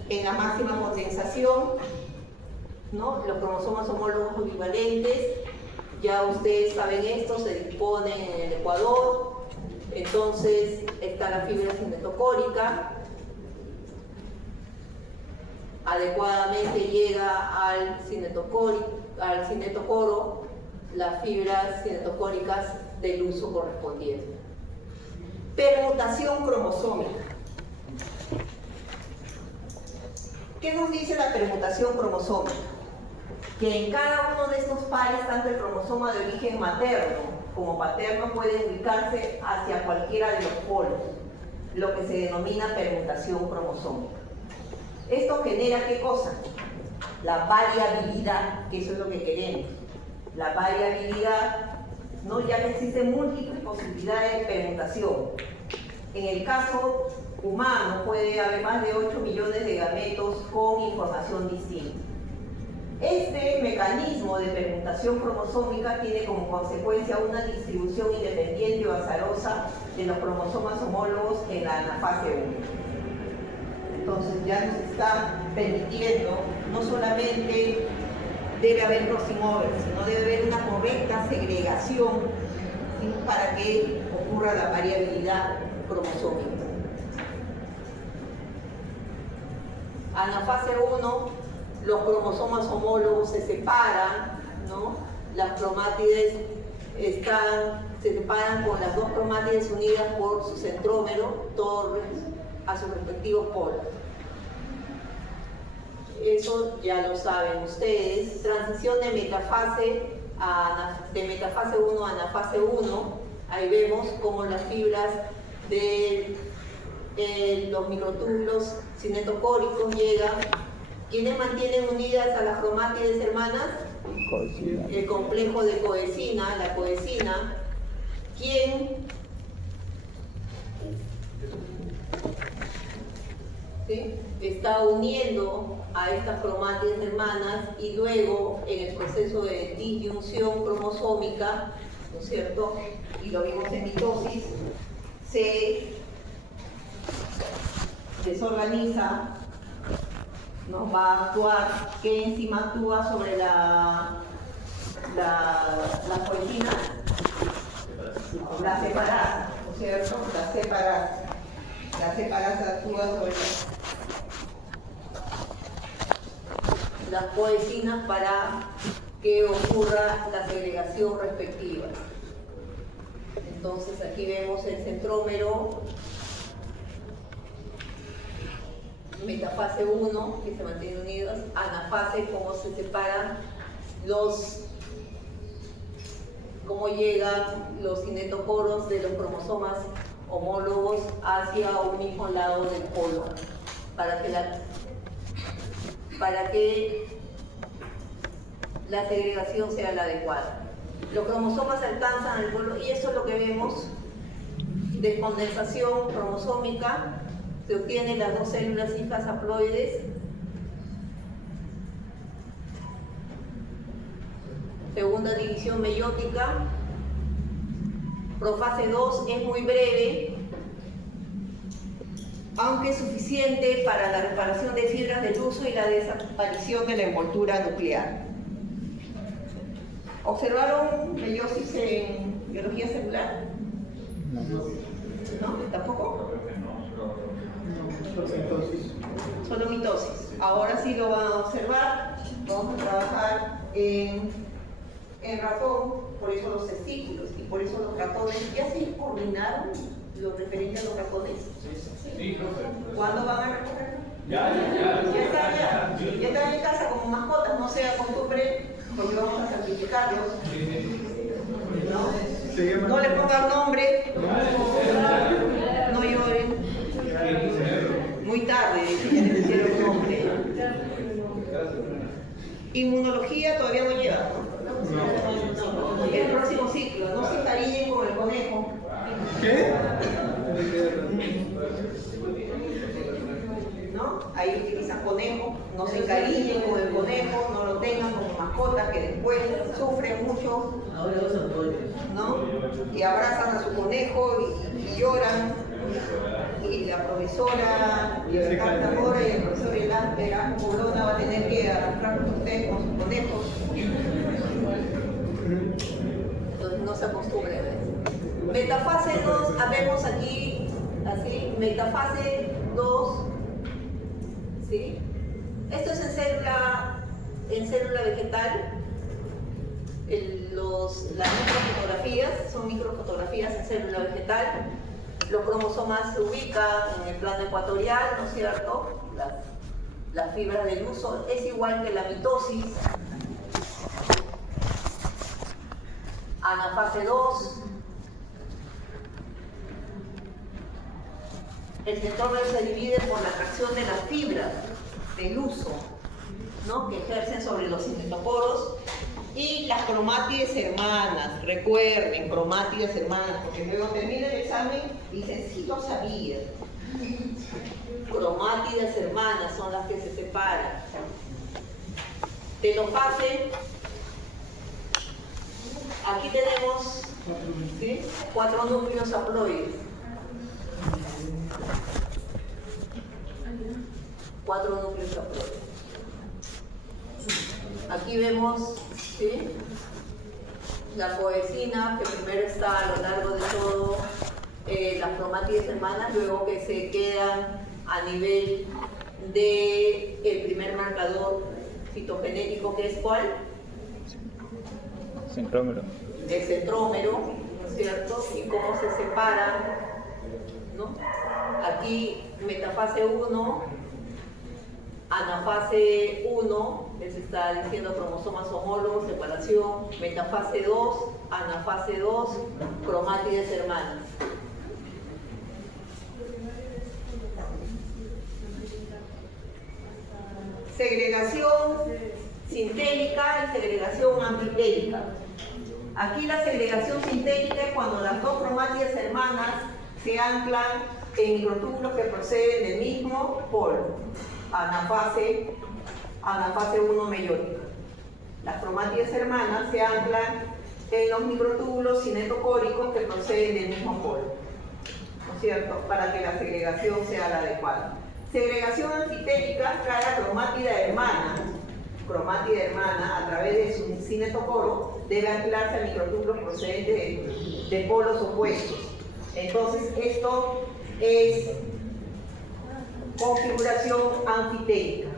en la máxima condensación, ¿no? Los cromosomas homólogos equivalentes, ya ustedes saben esto, se disponen en el ecuador, entonces está la fibra cinetocórica, adecuadamente llega al cinetocoro las fibras cinetocóricas del uso correspondiente. Permutación cromosómica. ¿Qué nos dice la permutación cromosómica? Que en cada uno de estos pares, tanto el cromosoma de origen materno como paterno puede ubicarse hacia cualquiera de los polos, lo que se denomina permutación cromosómica. ¿Esto genera qué cosa? La variabilidad, que eso es lo que queremos. La variabilidad, ¿no? Ya que existen múltiples posibilidades de permutación. En el caso humano puede haber más de 8 millones de gametos con información distinta. Este mecanismo de permutación cromosómica tiene como consecuencia una distribución independiente o azarosa de los cromosomas homólogos en la anafase 1. Entonces ya nos está permitiendo, no solamente debe haber crossing over, sino debe haber una correcta segregación, ¿sí? Para que ocurra la variabilidad cromosómica. Anafase 1, los cromosomas homólogos se separan, ¿no? Las cromátides se separan con las dos cromátides unidas por su centrómero, todos a sus respectivos polos. Eso ya lo saben ustedes. Transición de metafase 1 a anafase 1. Ahí vemos cómo las fibras de los microtúbulos cinetocóricos llegan. ¿Quiénes mantienen unidas a las cromátides hermanas? Coesina. El complejo de coesina, la coesina. ¿Quién? ¿Sí? Está uniendo a estas cromátides hermanas y luego en el proceso de disyunción cromosómica, ¿no es cierto? Y lo vimos en mitosis, se desorganiza, ¿no? Va a actuar, ¿qué enzima actúa sobre la coesina? La separasa, ¿no es cierto? La separasa actúa sobre las coesinas para que ocurra la segregación respectiva. Entonces aquí vemos el centrómero, metafase 1, que se mantienen unidos, anafase, cómo se separan cómo llegan los cinetocoros de los cromosomas homólogos hacia un mismo lado del polo, para que la segregación sea la adecuada. Los cromosomas alcanzan al polo y eso es lo que vemos, descondensación cromosómica, se obtienen las dos células hijas haploides, segunda división meiótica, profase 2 es muy breve, aunque suficiente para la reparación de fibras del uso y la desaparición de la envoltura nuclear. ¿Observaron meiosis en biología celular? ¿No? ¿Tampoco? Solo mitosis. Ahora sí lo van a observar. Vamos a trabajar en ratón, por eso los testículos y por eso los ratones. ¿Ya se coordinaron lo referente a los ratones? Sí, ¿Cuándo van a recogerlo? Ya están en casa como mascotas, no se acostumbren porque vamos a sacrificarlos. ¿No? No le pongan nombre, no lloren. Muy tarde, ya les hicieron nombre. Inmunología todavía no lleva, ¿no? El próximo ciclo, no se encariñen con el conejo. ¿Qué? ¿No? Ahí utilizan conejo, no se encariñen con el conejo, no lo tengan como mascota que después sufren mucho, ¿no? Y abrazan a su conejo y lloran. Y la profesora Libertad Zamora y el profesor Erasmo Corona va a tener que arrastrar con ustedes con sus conejos. Entonces no se acostumbren. Metafase 2, vemos aquí, así, metafase 2, ¿sí? Esto es en célula vegetal. Las microfotografías son microfotografías en célula vegetal. Los cromosomas se ubican en el plano ecuatorial, ¿no es cierto? Las fibras del uso es igual que la mitosis. Anafase 2. El centrómero se divide por la atracción de las fibras del uso, ¿no? Que ejercen sobre los cinetoporos. Y las cromátides hermanas, recuerden, cromátides hermanas, porque luego termina el examen y dicen, sí lo sabía. Cromátides hermanas son las que se separan. Telofase, aquí tenemos, ¿sí?, 4 núcleos haploides. 4 núcleos haploides. Aquí vemos, ¿sí?, la coesina, que primero está a lo largo de todo las cromátides hermanas, luego que se quedan a nivel del primer marcador fitogenético, que es ¿cuál? Centrómero. El centrómero, ¿no es cierto? Y cómo se separan, ¿no? Aquí metafase 1, anafase 1, les está diciendo cromosomas homólogos, separación, metafase 2, anafase 2, cromátides hermanas. Segregación sintética y segregación amfitélica. Aquí la segregación sintética es cuando las dos cromátides hermanas se anclan en microtúbulos que proceden del mismo polo. Anafase 1 meiótica. Las cromátides hermanas se anclan en los microtúbulos cinetocóricos que proceden del mismo polo, ¿no es cierto?, para que la segregación sea la adecuada. Segregación anfitélica, cada cromátida hermana a través de su cinetoporo debe anclarse a microtúbulos procedentes de polos opuestos. Entonces esto es configuración anfitélica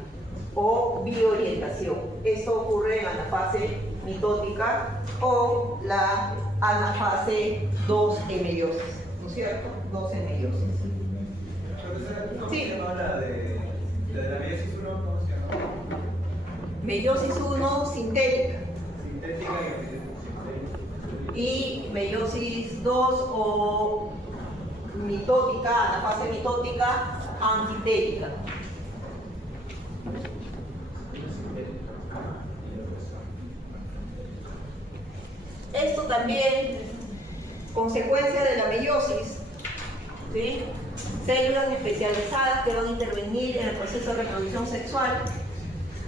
o biorientación. Esto ocurre en la anafase mitótica o la anafase 2 en meiosis, ¿no es cierto? 2 en meiosis. Sí. La de la meiosis 1, ¿cómo se llama? Meiosis 1 sintética. Sintética Y meiosis 2 o mitótica, anafase mitótica, anfitélica. Esto también, consecuencia de la meiosis, ¿sí? Células especializadas que van a intervenir en el proceso de reproducción sexual,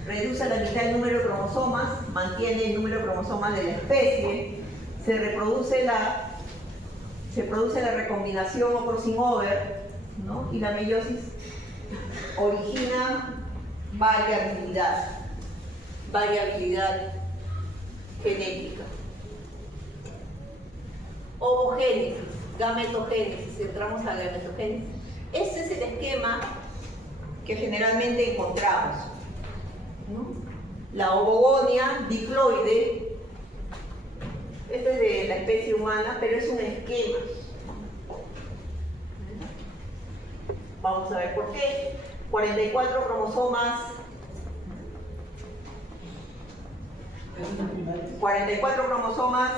reduce a la mitad el número de cromosomas, mantiene el número de cromosomas de la especie, se produce la recombinación o crossing over, ¿no? Y la meiosis origina variabilidad genética. Ovogénesis, gametogénesis, entramos a la gametogénesis. Este es el esquema que generalmente encontramos, ¿no? La ovogonia diploide, este es de la especie humana, pero es un esquema. Vamos a ver por qué. 44 cromosomas, 44 cromosomas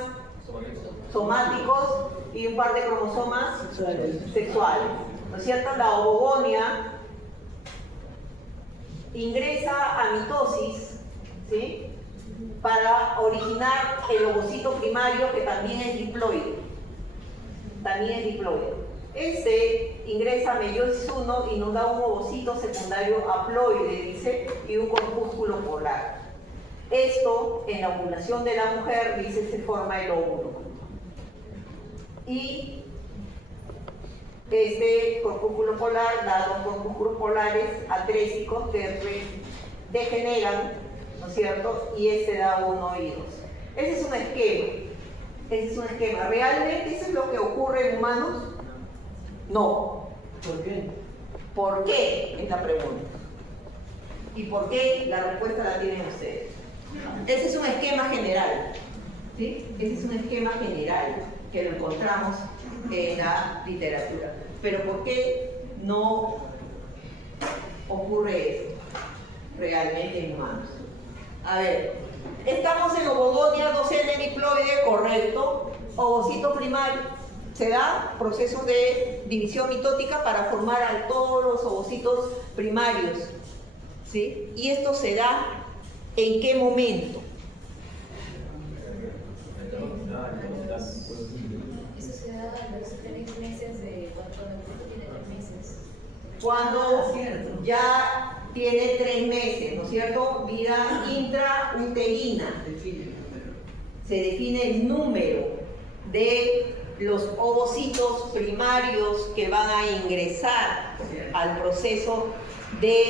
somáticos y un par de cromosomas sexuales. ¿No es cierto? La ovogonia ingresa a mitosis, ¿sí?, para originar el ovocito primario, que también es diploide. Este ingresa a meiosis 1 y nos da un ovocito secundario haploide, dice, y un corpúsculo polar. Esto, en la ovulación de la mujer, dice, se forma el óvulo. Y este corpúsculo polar da dos corpúsculos polares atrésicos que degeneran, ¿no es cierto? Y este da 1 y 2. Ese es un esquema. ¿Realmente eso es lo que ocurre en humanos? No. ¿Por qué? ¿Por qué? Es la pregunta. ¿Y por qué? La respuesta la tienen ustedes. Ese es un esquema general, ¿sí? Ese es un esquema general que lo encontramos en la literatura. Pero ¿por qué no ocurre esto realmente en humanos? A ver, estamos en ovogonia 2N diploide, correcto. Ovocito primario. Se da procesos de división mitótica para formar a todos los ovocitos primarios, ¿sí? Y esto se da ¿en qué momento? Eso se da a los 3 meses de cuando el cuerpo tiene 3 meses. Cuando ya tiene 3 meses, ¿no es cierto? Vida intrauterina. Se define el número de los ovocitos primarios que van a ingresar al proceso de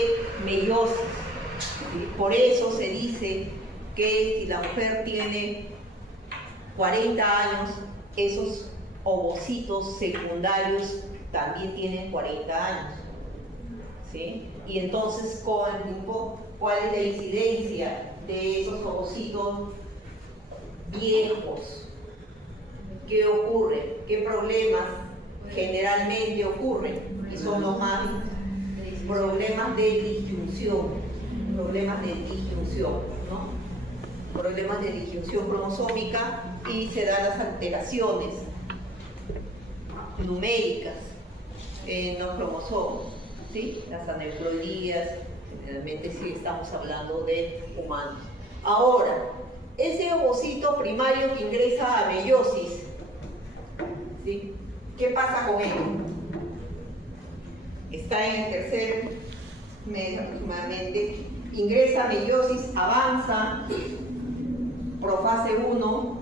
meiosis. Por eso se dice que si la mujer tiene 40 años, esos ovocitos secundarios también tienen 40 años, ¿sí? Y entonces, con el tiempo, ¿cuál es la incidencia de esos ovocitos viejos? ¿Qué ocurre? ¿Qué problemas generalmente ocurren? Y son los más problemas de disyunción. Problemas de disyunción, ¿no? Problemas de disyunción cromosómica, y se dan las alteraciones numéricas en los cromosomas, ¿sí? Las aneuploidías, generalmente sí estamos hablando de humanos. Ahora, ese ovocito primario que ingresa a meiosis, ¿sí?, ¿qué pasa con él? Está en el tercer mes aproximadamente, ingresa a meiosis, avanza, profase 1,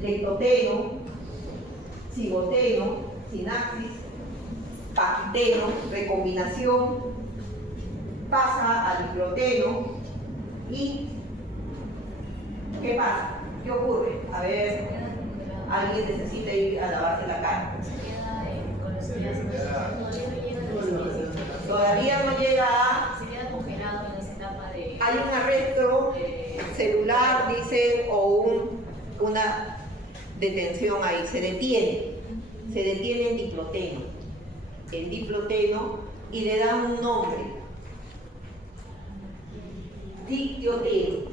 lectoteno, cigoteno, sinapsis, paquiteno, recombinación, pasa a diploteno y ¿qué pasa? ¿Qué ocurre? A ver, alguien necesita ir a lavarse la cara. Todavía no llega a... Se queda congelado en esa etapa de... Hay un arresto celular, dice, o una detención ahí, se detiene el diploteno, y le dan un nombre, dictioteno,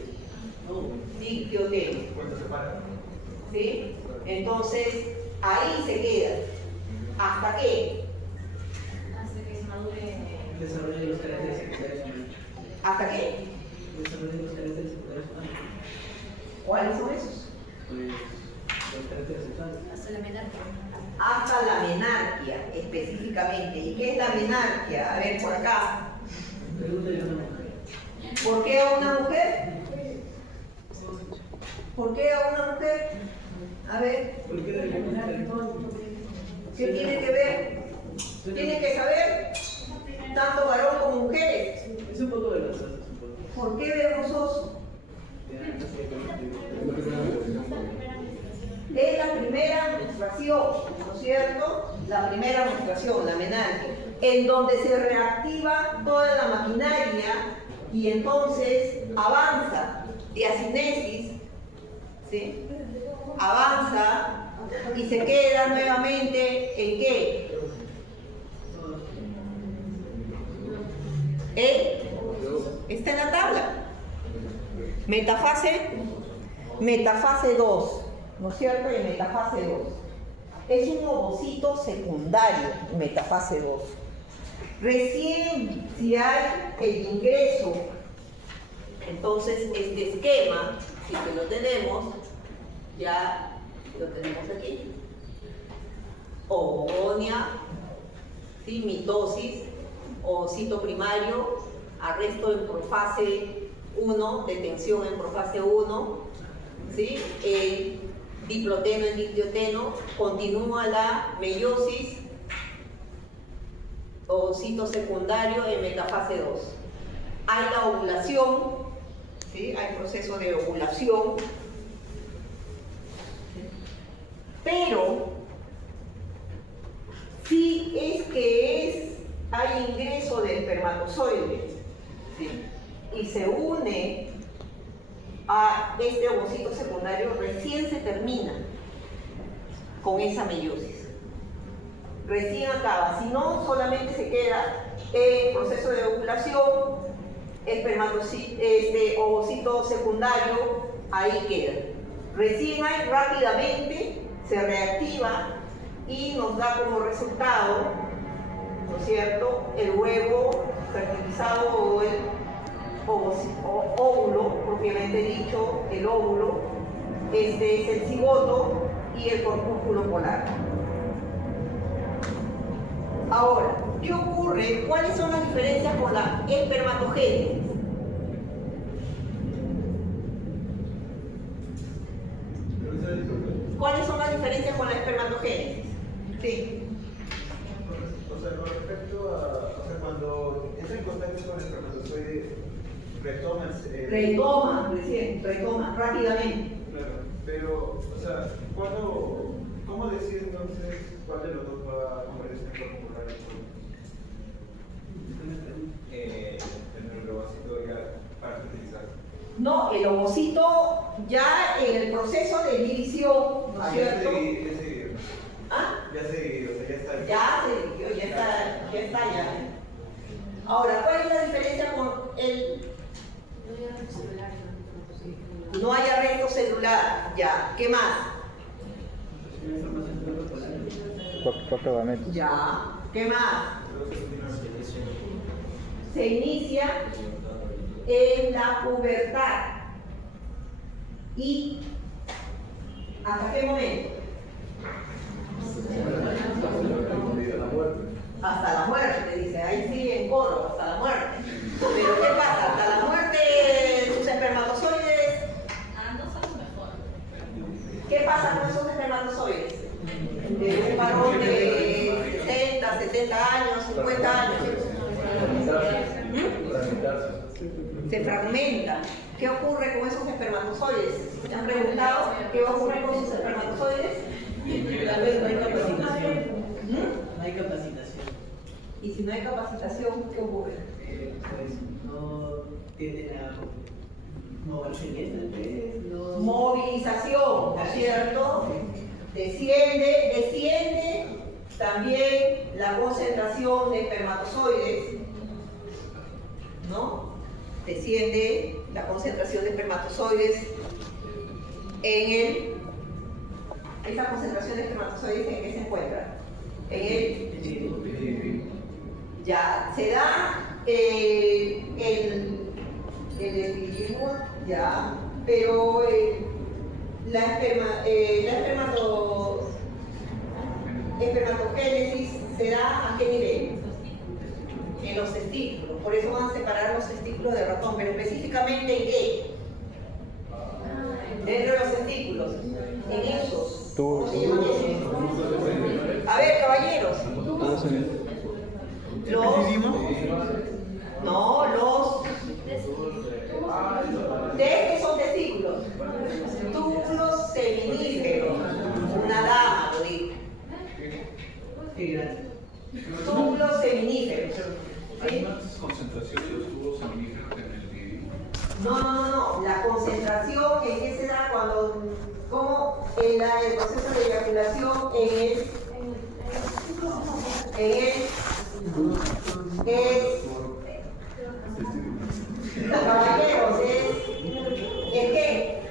¿sí? Entonces, ahí se queda. ¿Hasta qué? Hasta que se madure. Desarrollo de los caracteres secundarios humanos. ¿Hasta qué? Desarrollo de los caracteres secundarios humanos. ¿Cuáles son esos? Pues los caracteres sexuales. Hasta la menarquia. Hasta la menarquia, específicamente. ¿Y qué es la menarquia? A ver, por acá. Pregúntale a una mujer. ¿Por qué a una mujer? ¿Por qué a una mujer? A ver. ¿Por qué de la mujer? ¿Qué tiene que ver? Tiene que saber, tanto varón como mujeres. Es un poco vergonzoso. ¿Por qué vergonzoso? Es la primera menstruación, ¿no es cierto? La primera menstruación, la menarquia, en donde se reactiva toda la maquinaria y entonces avanza diacinesis, ¿sí? Avanza y se queda nuevamente ¿en qué? está en la tabla. Metafase 2, ¿no es cierto? En metafase 2. Es un ovocito secundario, metafase 2. Recién si hay el ingreso, entonces este esquema, si que lo tenemos, ya lo tenemos aquí. Ovogonia, ¿sí? Mitosis, ovocito primario, arresto en profase 1, detención en profase 1, ¿sí? Diploteno en dictioteno, continúa la meiosis, ovocito secundario en metafase 2. Hay la ovulación, ¿sí? Hay proceso de ovulación, pero si es que hay ingreso del espermatozoide, ¿sí? Y se une a este ovocito secundario, recién se termina con esa meiosis. Recién acaba, si no solamente se queda en proceso de ovulación, ovocito secundario, ahí queda. Recién hay rápidamente, se reactiva y nos da como resultado, ¿no es cierto?, el huevo fertilizado o el óvulo, propiamente dicho, el óvulo. Este es el cigoto y el corpúsculo polar. Ahora, ¿qué ocurre? ¿Cuáles son las diferencias con la espermatogénesis? ¿Cuáles son las diferencias con la espermatogénesis? Sí. O sea, con respecto a, o sea, cuando entra en contacto con el espermatozoide, retoma rápidamente. Claro, pero, o sea, ¿cómo decir entonces cuál de los dos va a convertirse en cuerpo polar? El ovocito ya para fertilizar. No, el ovocito ya en el proceso de división, ¿no es cierto? Ya se dividió, o sea, ya está. Ya está. Ahora, ¿cuál es la diferencia con el? No hay arresto celular, ya. ¿Qué más? Cuatro gametos. Ya. ¿Qué más? Se inicia en la pubertad. ¿Y hasta qué momento? Hasta la muerte, dice, ahí sí en coro, hasta la muerte. Pero ¿qué pasa? Hasta la muerte sus espermatozoides. No son mejor. ¿Qué pasa con esos espermatozoides? De un varón de 60, 70 años, 50 años. Se fragmentan. ¿Qué ocurre con esos espermatozoides? ¿Te han preguntado qué va a ocurrir con sus espermatozoides? A ver, no hay capacitación. No hay capacitación. Y si no hay capacitación, ¿qué ocurre? Pues no tienden a moverse bien, no. Movilización, ¿no es cierto? Desciende también la concentración de espermatozoides, ¿no? Desciende la concentración de espermatozoides esa concentración de espermatozoides, ¿en qué se encuentra? Ya, se da el epidemio, ya, pero la espermatogénesis se da ¿a qué nivel? En los testículos. Por eso van a separar los testículos de ratón, pero específicamente ¿en qué? Dentro de los testículos, en esos. ¿Cómo se llaman esos? A ver, caballeros. Los que son testículos. Túbulos seminíferos. Una dama, lo digo. Túbulos seminíferos. ¿Hay más concentración de los tubos seminíferos en el pibín? No. La concentración en qué se da como en el proceso de eyaculación Caballeros, ¿es qué?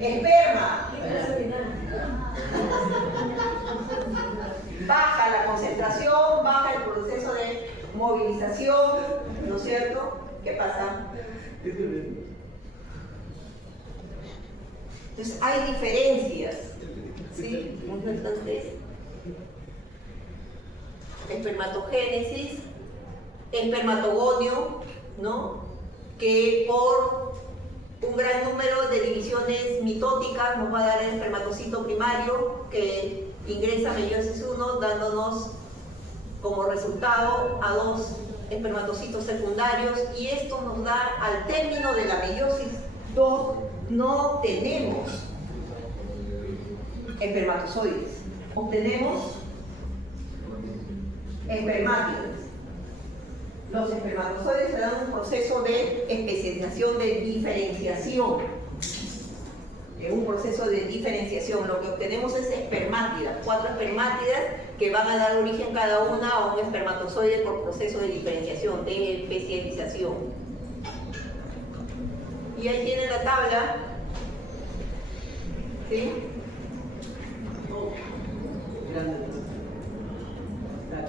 Esperma. Baja la concentración, baja el proceso de movilización, ¿no es cierto? ¿Qué pasa? Entonces hay diferencias, ¿sí? Muy importantes. Espermatogénesis, espermatogonio, ¿no? Que por un gran número de divisiones mitóticas nos va a dar el espermatocito primario que ingresa a meiosis 1, dándonos como resultado a 2 espermatocitos secundarios, y esto nos da, al término de la meiosis 2, no tenemos espermatozoides, obtenemos espermátidos. Los espermatozoides se dan un proceso de especialización, de diferenciación. En un proceso de diferenciación, lo que obtenemos es espermátidas, 4 espermátidas que van a dar origen cada una a un espermatozoide por proceso de diferenciación, de especialización. Y ahí tienen la tabla, ¿sí?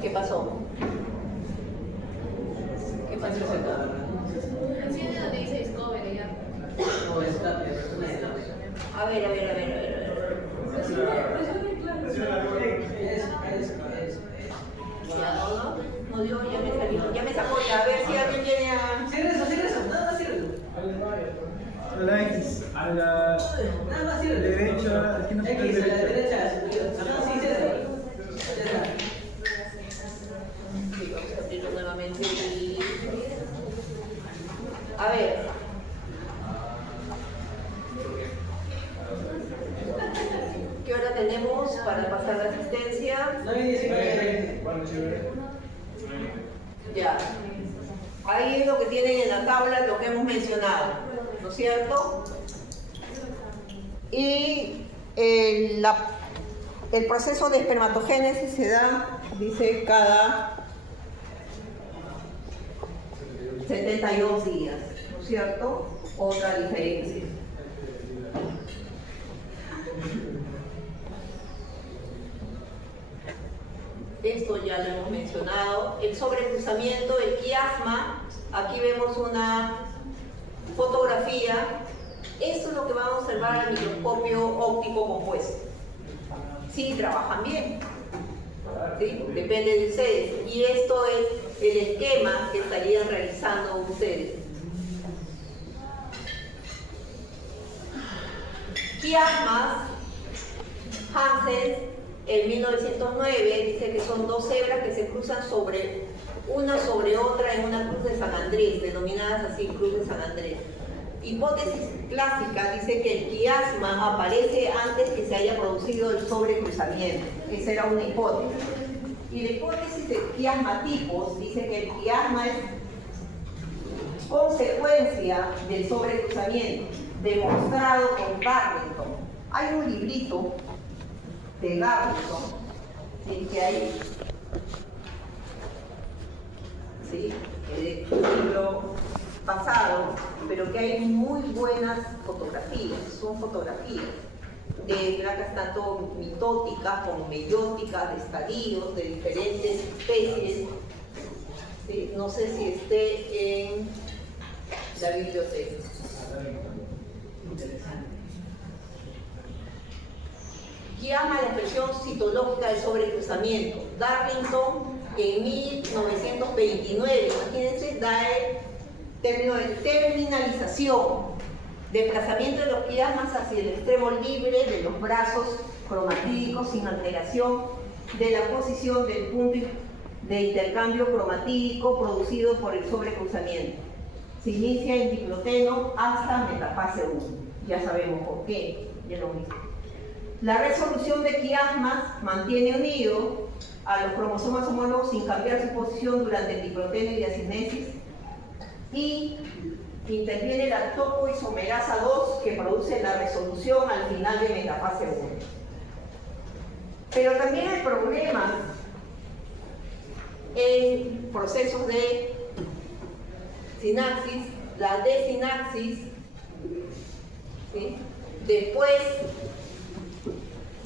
¿Qué pasó? ¿Qué pasó? Enciende donde dice Discovery ya. No, está, A ver. No dio, ya me salió, ya me sacó, ya, a ver si alguien viene a... Cierra eso, nada más cierra. A la X, a la Nada más cierra. derecha, aquí no se X, a la derecha, superior. Sí, cierra. Sí, vamos a abrirlo nuevamente y... A ver. ¿Qué hora tenemos para pasar la asistencia? 9:19. Ya. Ahí es lo que tienen en la tabla, lo que hemos mencionado, ¿no es cierto? Y el proceso de espermatogénesis se da, dice, cada 72 días, ¿no es cierto? Otra diferencia. Esto ya lo hemos mencionado. El sobrecruzamiento, el quiasma, aquí vemos una fotografía. Esto es lo que van a observar al microscopio óptico compuesto. Sí, trabajan bien, ¿sí? Depende de ustedes. Y esto es el esquema que estarían realizando ustedes. Quiasmas, Hansen, en 1909 dice que son 2 cebras que se cruzan una sobre otra en una cruz de San Andrés, denominadas así cruz de San Andrés. Hipótesis clásica dice que el quiasma aparece antes que se haya producido el sobrecruzamiento. Esa era una hipótesis. Y la hipótesis de quiasmatipos dice que el quiasma es consecuencia del sobrecruzamiento, demostrado por Darlington. Hay un librito de Darlington, ¿sí? Que hay, ¿sí? Un libro pasado, pero que hay muy buenas fotografías, son fotografías de placas tanto mitóticas como meióticas, de estadios, de diferentes especies. ¿Sí? No sé si esté en la biblioteca. Interesante. Llama la expresión citológica del sobrecruzamiento. Darlington en 1929, imagínense, da el término de terminalización, desplazamiento de los quiasmas hacia el extremo libre de los brazos cromatídicos sin alteración de la posición del punto de intercambio cromatídico producido por el sobrecruzamiento. Se inicia en diploteno hasta metafase 1. Ya sabemos por qué, ya lo mismo. La resolución de quiasmas mantiene unido a los cromosomas homólogos sin cambiar su posición durante el diploteno y diacinesis, y interviene la topoisomerasa 2 que produce la resolución al final de metafase 1. Pero también hay problemas en procesos de sinapsis, la desinapsis, ¿sí? Después,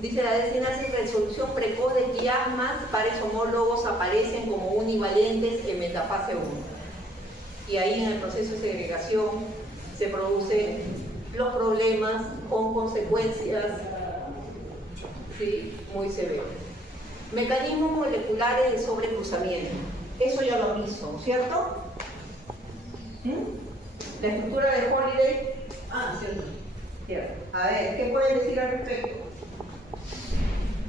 dice la desinapsis, resolución precoz de quiasmas, pares homólogos aparecen como univalentes en metafase 1. Y ahí en el proceso de segregación se producen los problemas con consecuencias, ¿sí?, muy severos. Mecanismos moleculares de sobrecruzamiento. Eso ya lo han visto, ¿cierto? La estructura de Holiday. Cierto. Cierto. A ver, ¿qué pueden decir al respecto?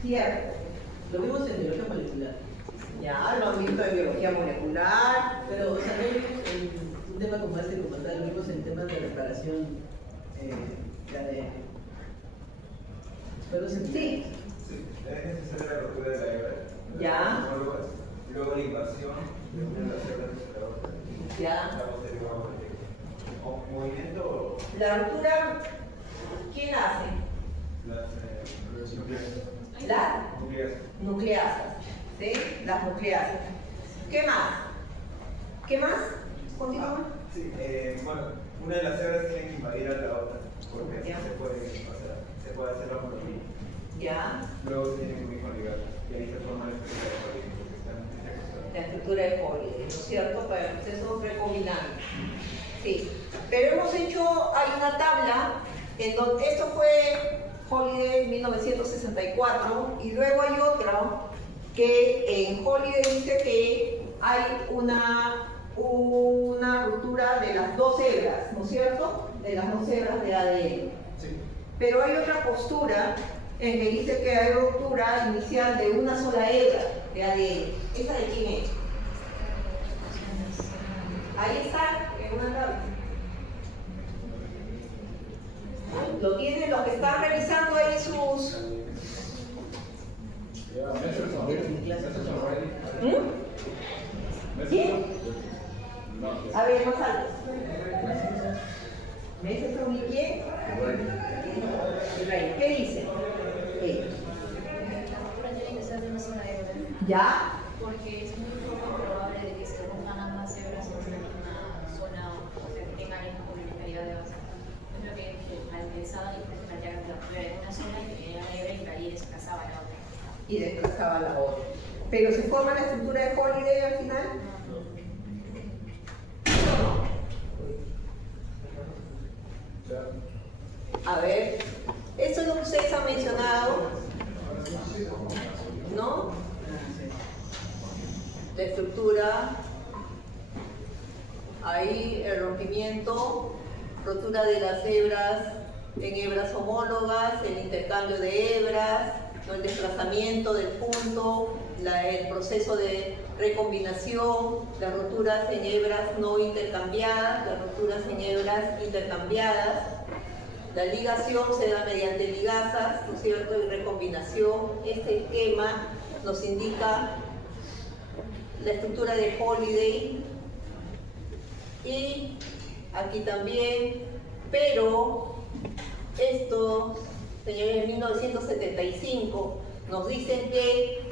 Cierto. Lo vimos en biología molecular. Ya, lo han visto en biología molecular. Pero, o sea, no vimos en un tema como este, como tal, lo vimos en temas de reparación de ADN. ¿Pero se Sí. Sí, es necesaria la rotura de la hebra. Ya. Y luego la invasión de una de las hebras de la otra. Ya. La posterior movimiento. La ruptura, ¿quién hace? Las nucleares. Las nucleasas. ¿Sí? Las nucleasas. ¿Qué más? ¿Qué más? Continúa. Sí, bueno, una de las hebras tiene que invadir a la otra, porque así se puede hacer la homología. Ya. Luego se tiene que unir con ligar, y ahí se forma la estructura de Holiday, porque están interconectadas. La estructura de Holiday, ¿no es cierto? Para el proceso recombinante. Sí. Pero hemos hecho, hay una tabla, en donde esto fue Holiday 1964, y luego hay otra que en Holiday dice que hay una ruptura de las dos hebras, ¿no es cierto? De las dos hebras de ADN. Sí. Pero hay otra postura en que dice que hay ruptura inicial de una sola hebra de ADN. ¿Esa de quién es? Ahí está, en una tabla. Lo tienen los que están revisando ahí sus... ¿Quién? A ver, más alto. ¿Meses son quién? Israel. ¿Qué dice? ¿Ya? Porque es muy poco probable de que se rompan ambas hebras en una zona, o sea, que tengan esta complementariedad de base. Yo creo que al pensado y plantear que la primera en una zona y que la hebra y ahí desplazaba la otra. Y desplazaba la otra. ¿Pero se forma la estructura de Holiday al final? A ver, esto es lo que ustedes han mencionado, ¿no? La estructura, ahí el rompimiento, rotura de las hebras en hebras homólogas, el intercambio de hebras, ¿no?, el desplazamiento del punto, el proceso de recombinación, las roturas en hebras no intercambiadas, las roturas en hebras intercambiadas. La ligación se da mediante ligazas, ¿no es cierto?, y recombinación. Este esquema nos indica la estructura de Holiday. Y aquí también, pero estos señores de 1975 nos dicen que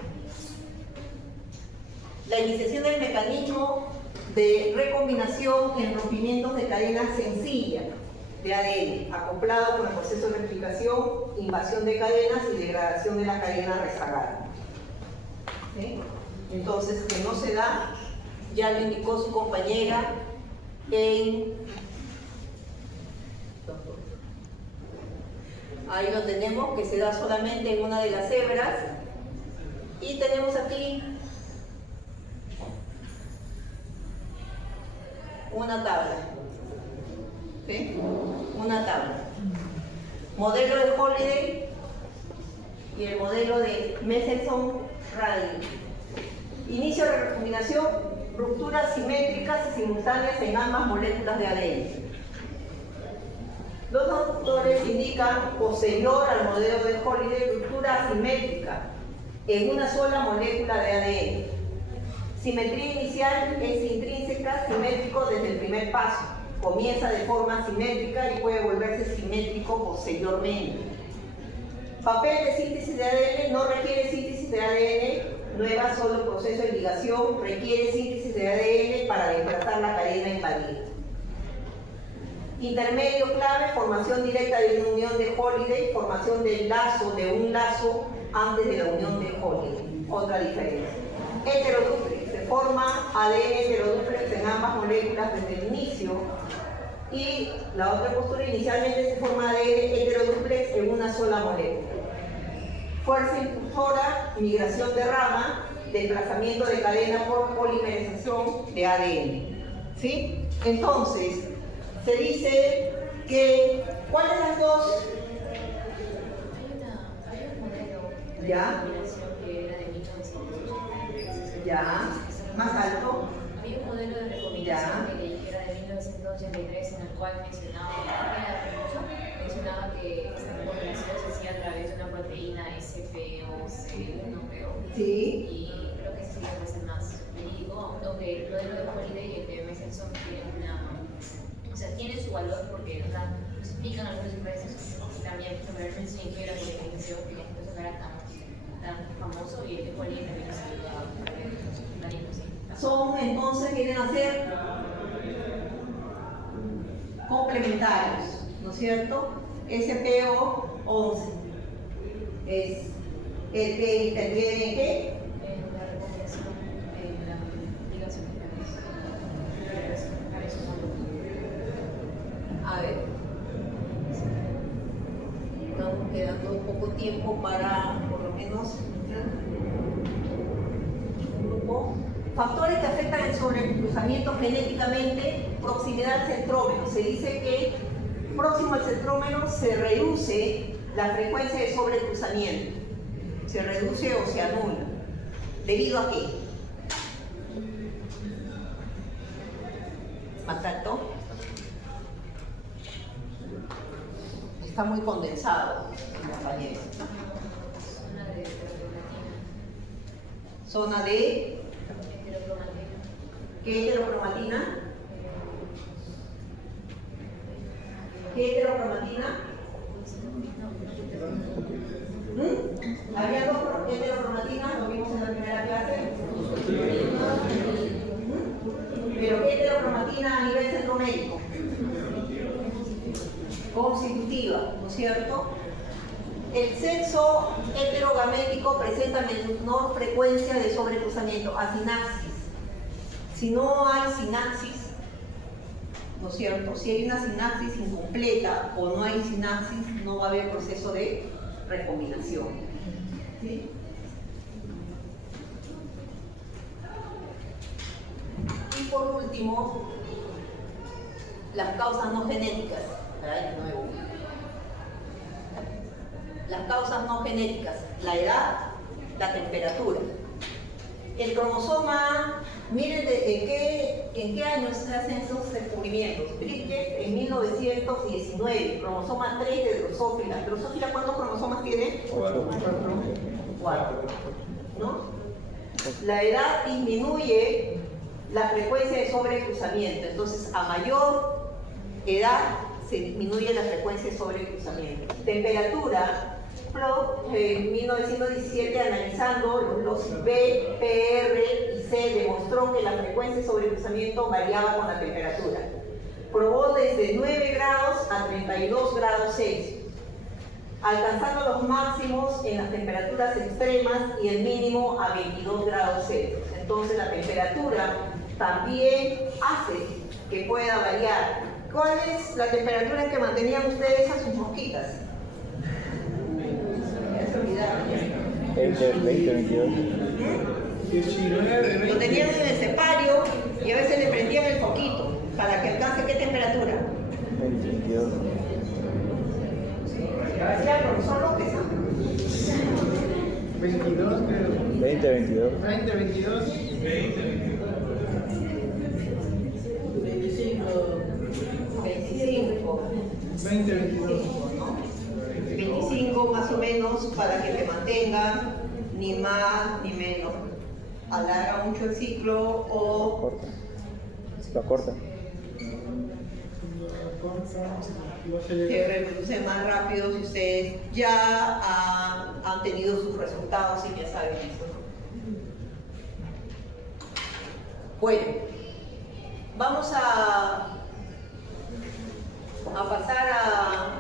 la iniciación del mecanismo de recombinación en rompimientos de cadenas sencillas de ADN, acoplado con el proceso de replicación, invasión de cadenas y degradación de la cadena rezagada. ¿Sí? Entonces, que no se da, ya lo indicó su compañera ahí lo tenemos, que se da solamente en una de las hebras. Y tenemos aquí una tabla. ¿Sí? Una tabla. Modelo de Holiday y el modelo de Mendelssohn-Rady. Inicio de recombinación, rupturas simétricas y simultáneas en ambas moléculas de ADN. Los autores indican, posterior al modelo de Holiday, ruptura asimétrica en una sola molécula de ADN. Simetría inicial es intrínseca, simétrico desde el primer paso. Comienza de forma simétrica y puede volverse simétrico posteriormente. Papel de síntesis de ADN no requiere síntesis de ADN nueva, solo proceso de ligación requiere síntesis de ADN para desplazar la cadena invadida. Intermedio clave, formación directa de una unión de Holiday, formación del lazo, de un lazo antes de la unión de Holiday. Otra diferencia. Heterodúplex, se forma ADN heterodúplex en ambas moléculas desde el inicio. Y la otra postura, inicialmente se forma ADN heterodúplex en una sola molécula. Fuerza impulsora, migración de rama, desplazamiento de cadena por polimerización de ADN. ¿Sí? Entonces, se dice que, ¿cuáles son las dos? Hay un modelo Ya. de combinación que era de 1983. Ya. Más alto. Había un modelo de recombinación que era de 1983 en el cual mencionaba que esta recombinación se hacía a través de una proteína SPOC1PO. Sí. Y creo que ese sí puede ser más verídico, aunque el modelo de Holiday y el de Messelson tienen tiene su valor porque nos explican algunos diferencias y también realmente se incluye la comunicación que entonces no era tan famoso y el de Holiday también nos ayuda a dar. Son entonces, vienen a ser complementarios, ¿no es cierto? SPO11 es el que interviene en qué? En la recombinación, en la ligación de A ver, estamos quedando poco tiempo para, por lo menos, un grupo. Factores que afectan el sobrecruzamiento genéticamente, proximidad al centrómero. Se dice que próximo al centrómero se reduce la frecuencia de sobrecruzamiento. Se reduce o se anula. ¿Debido a qué? ¿Más alto? Está muy condensado, compañeros. Zona de ¿qué heterocromatina? ¿Qué heterocromatina? ¿Había dos heterocromatinas? ¿Lo vimos en la primera clase? ¿Pero qué heterocromatina a nivel centromédico? Constitutiva, ¿no es cierto? El sexo heterogamético presenta menor frecuencia de sobrecruzamiento, asinaxis. Si no hay sinapsis, ¿no es cierto? Si hay una sinapsis incompleta o no hay sinapsis, no va a haber proceso de recombinación. ¿Sí? Y por último, las causas no genéticas. De nuevo. Las causas no genéticas, la edad, la temperatura. El cromosoma, miren en qué años se hacen esos descubrimientos. Bridget en 1919, cromosoma 3 de Drosophila. ¿Drosophila cuántos cromosomas tiene? 4. ¿No? La edad disminuye la frecuencia de sobrecruzamiento. Entonces, a mayor edad, se disminuye la frecuencia de sobrecruzamiento. Temperatura, en 1917, analizando los B, PR y C, demostró que la frecuencia de sobrecruzamiento variaba con la temperatura. Probó desde 9 grados a 32 grados Celsius, alcanzando los máximos en las temperaturas extremas y el mínimo a 22 grados Celsius. Entonces la temperatura también hace que pueda variar. ¿Cuál es la temperatura en que mantenían ustedes a sus mosquitas? 20, 22. 19, Lo tenían en el cepario y a veces le prendían el foquito para que alcance ¿qué temperatura? 20, 22. Decía el profesor López, ¿no? 22, creo. 20, 22. 20, 22. 20, 22. 25 más o menos para que te mantenga, ni más ni menos. Alarga mucho el ciclo o Corta. La corta. se reproduce más rápido si ustedes ya han tenido sus resultados y ya saben eso. Bueno, vamos a pasar a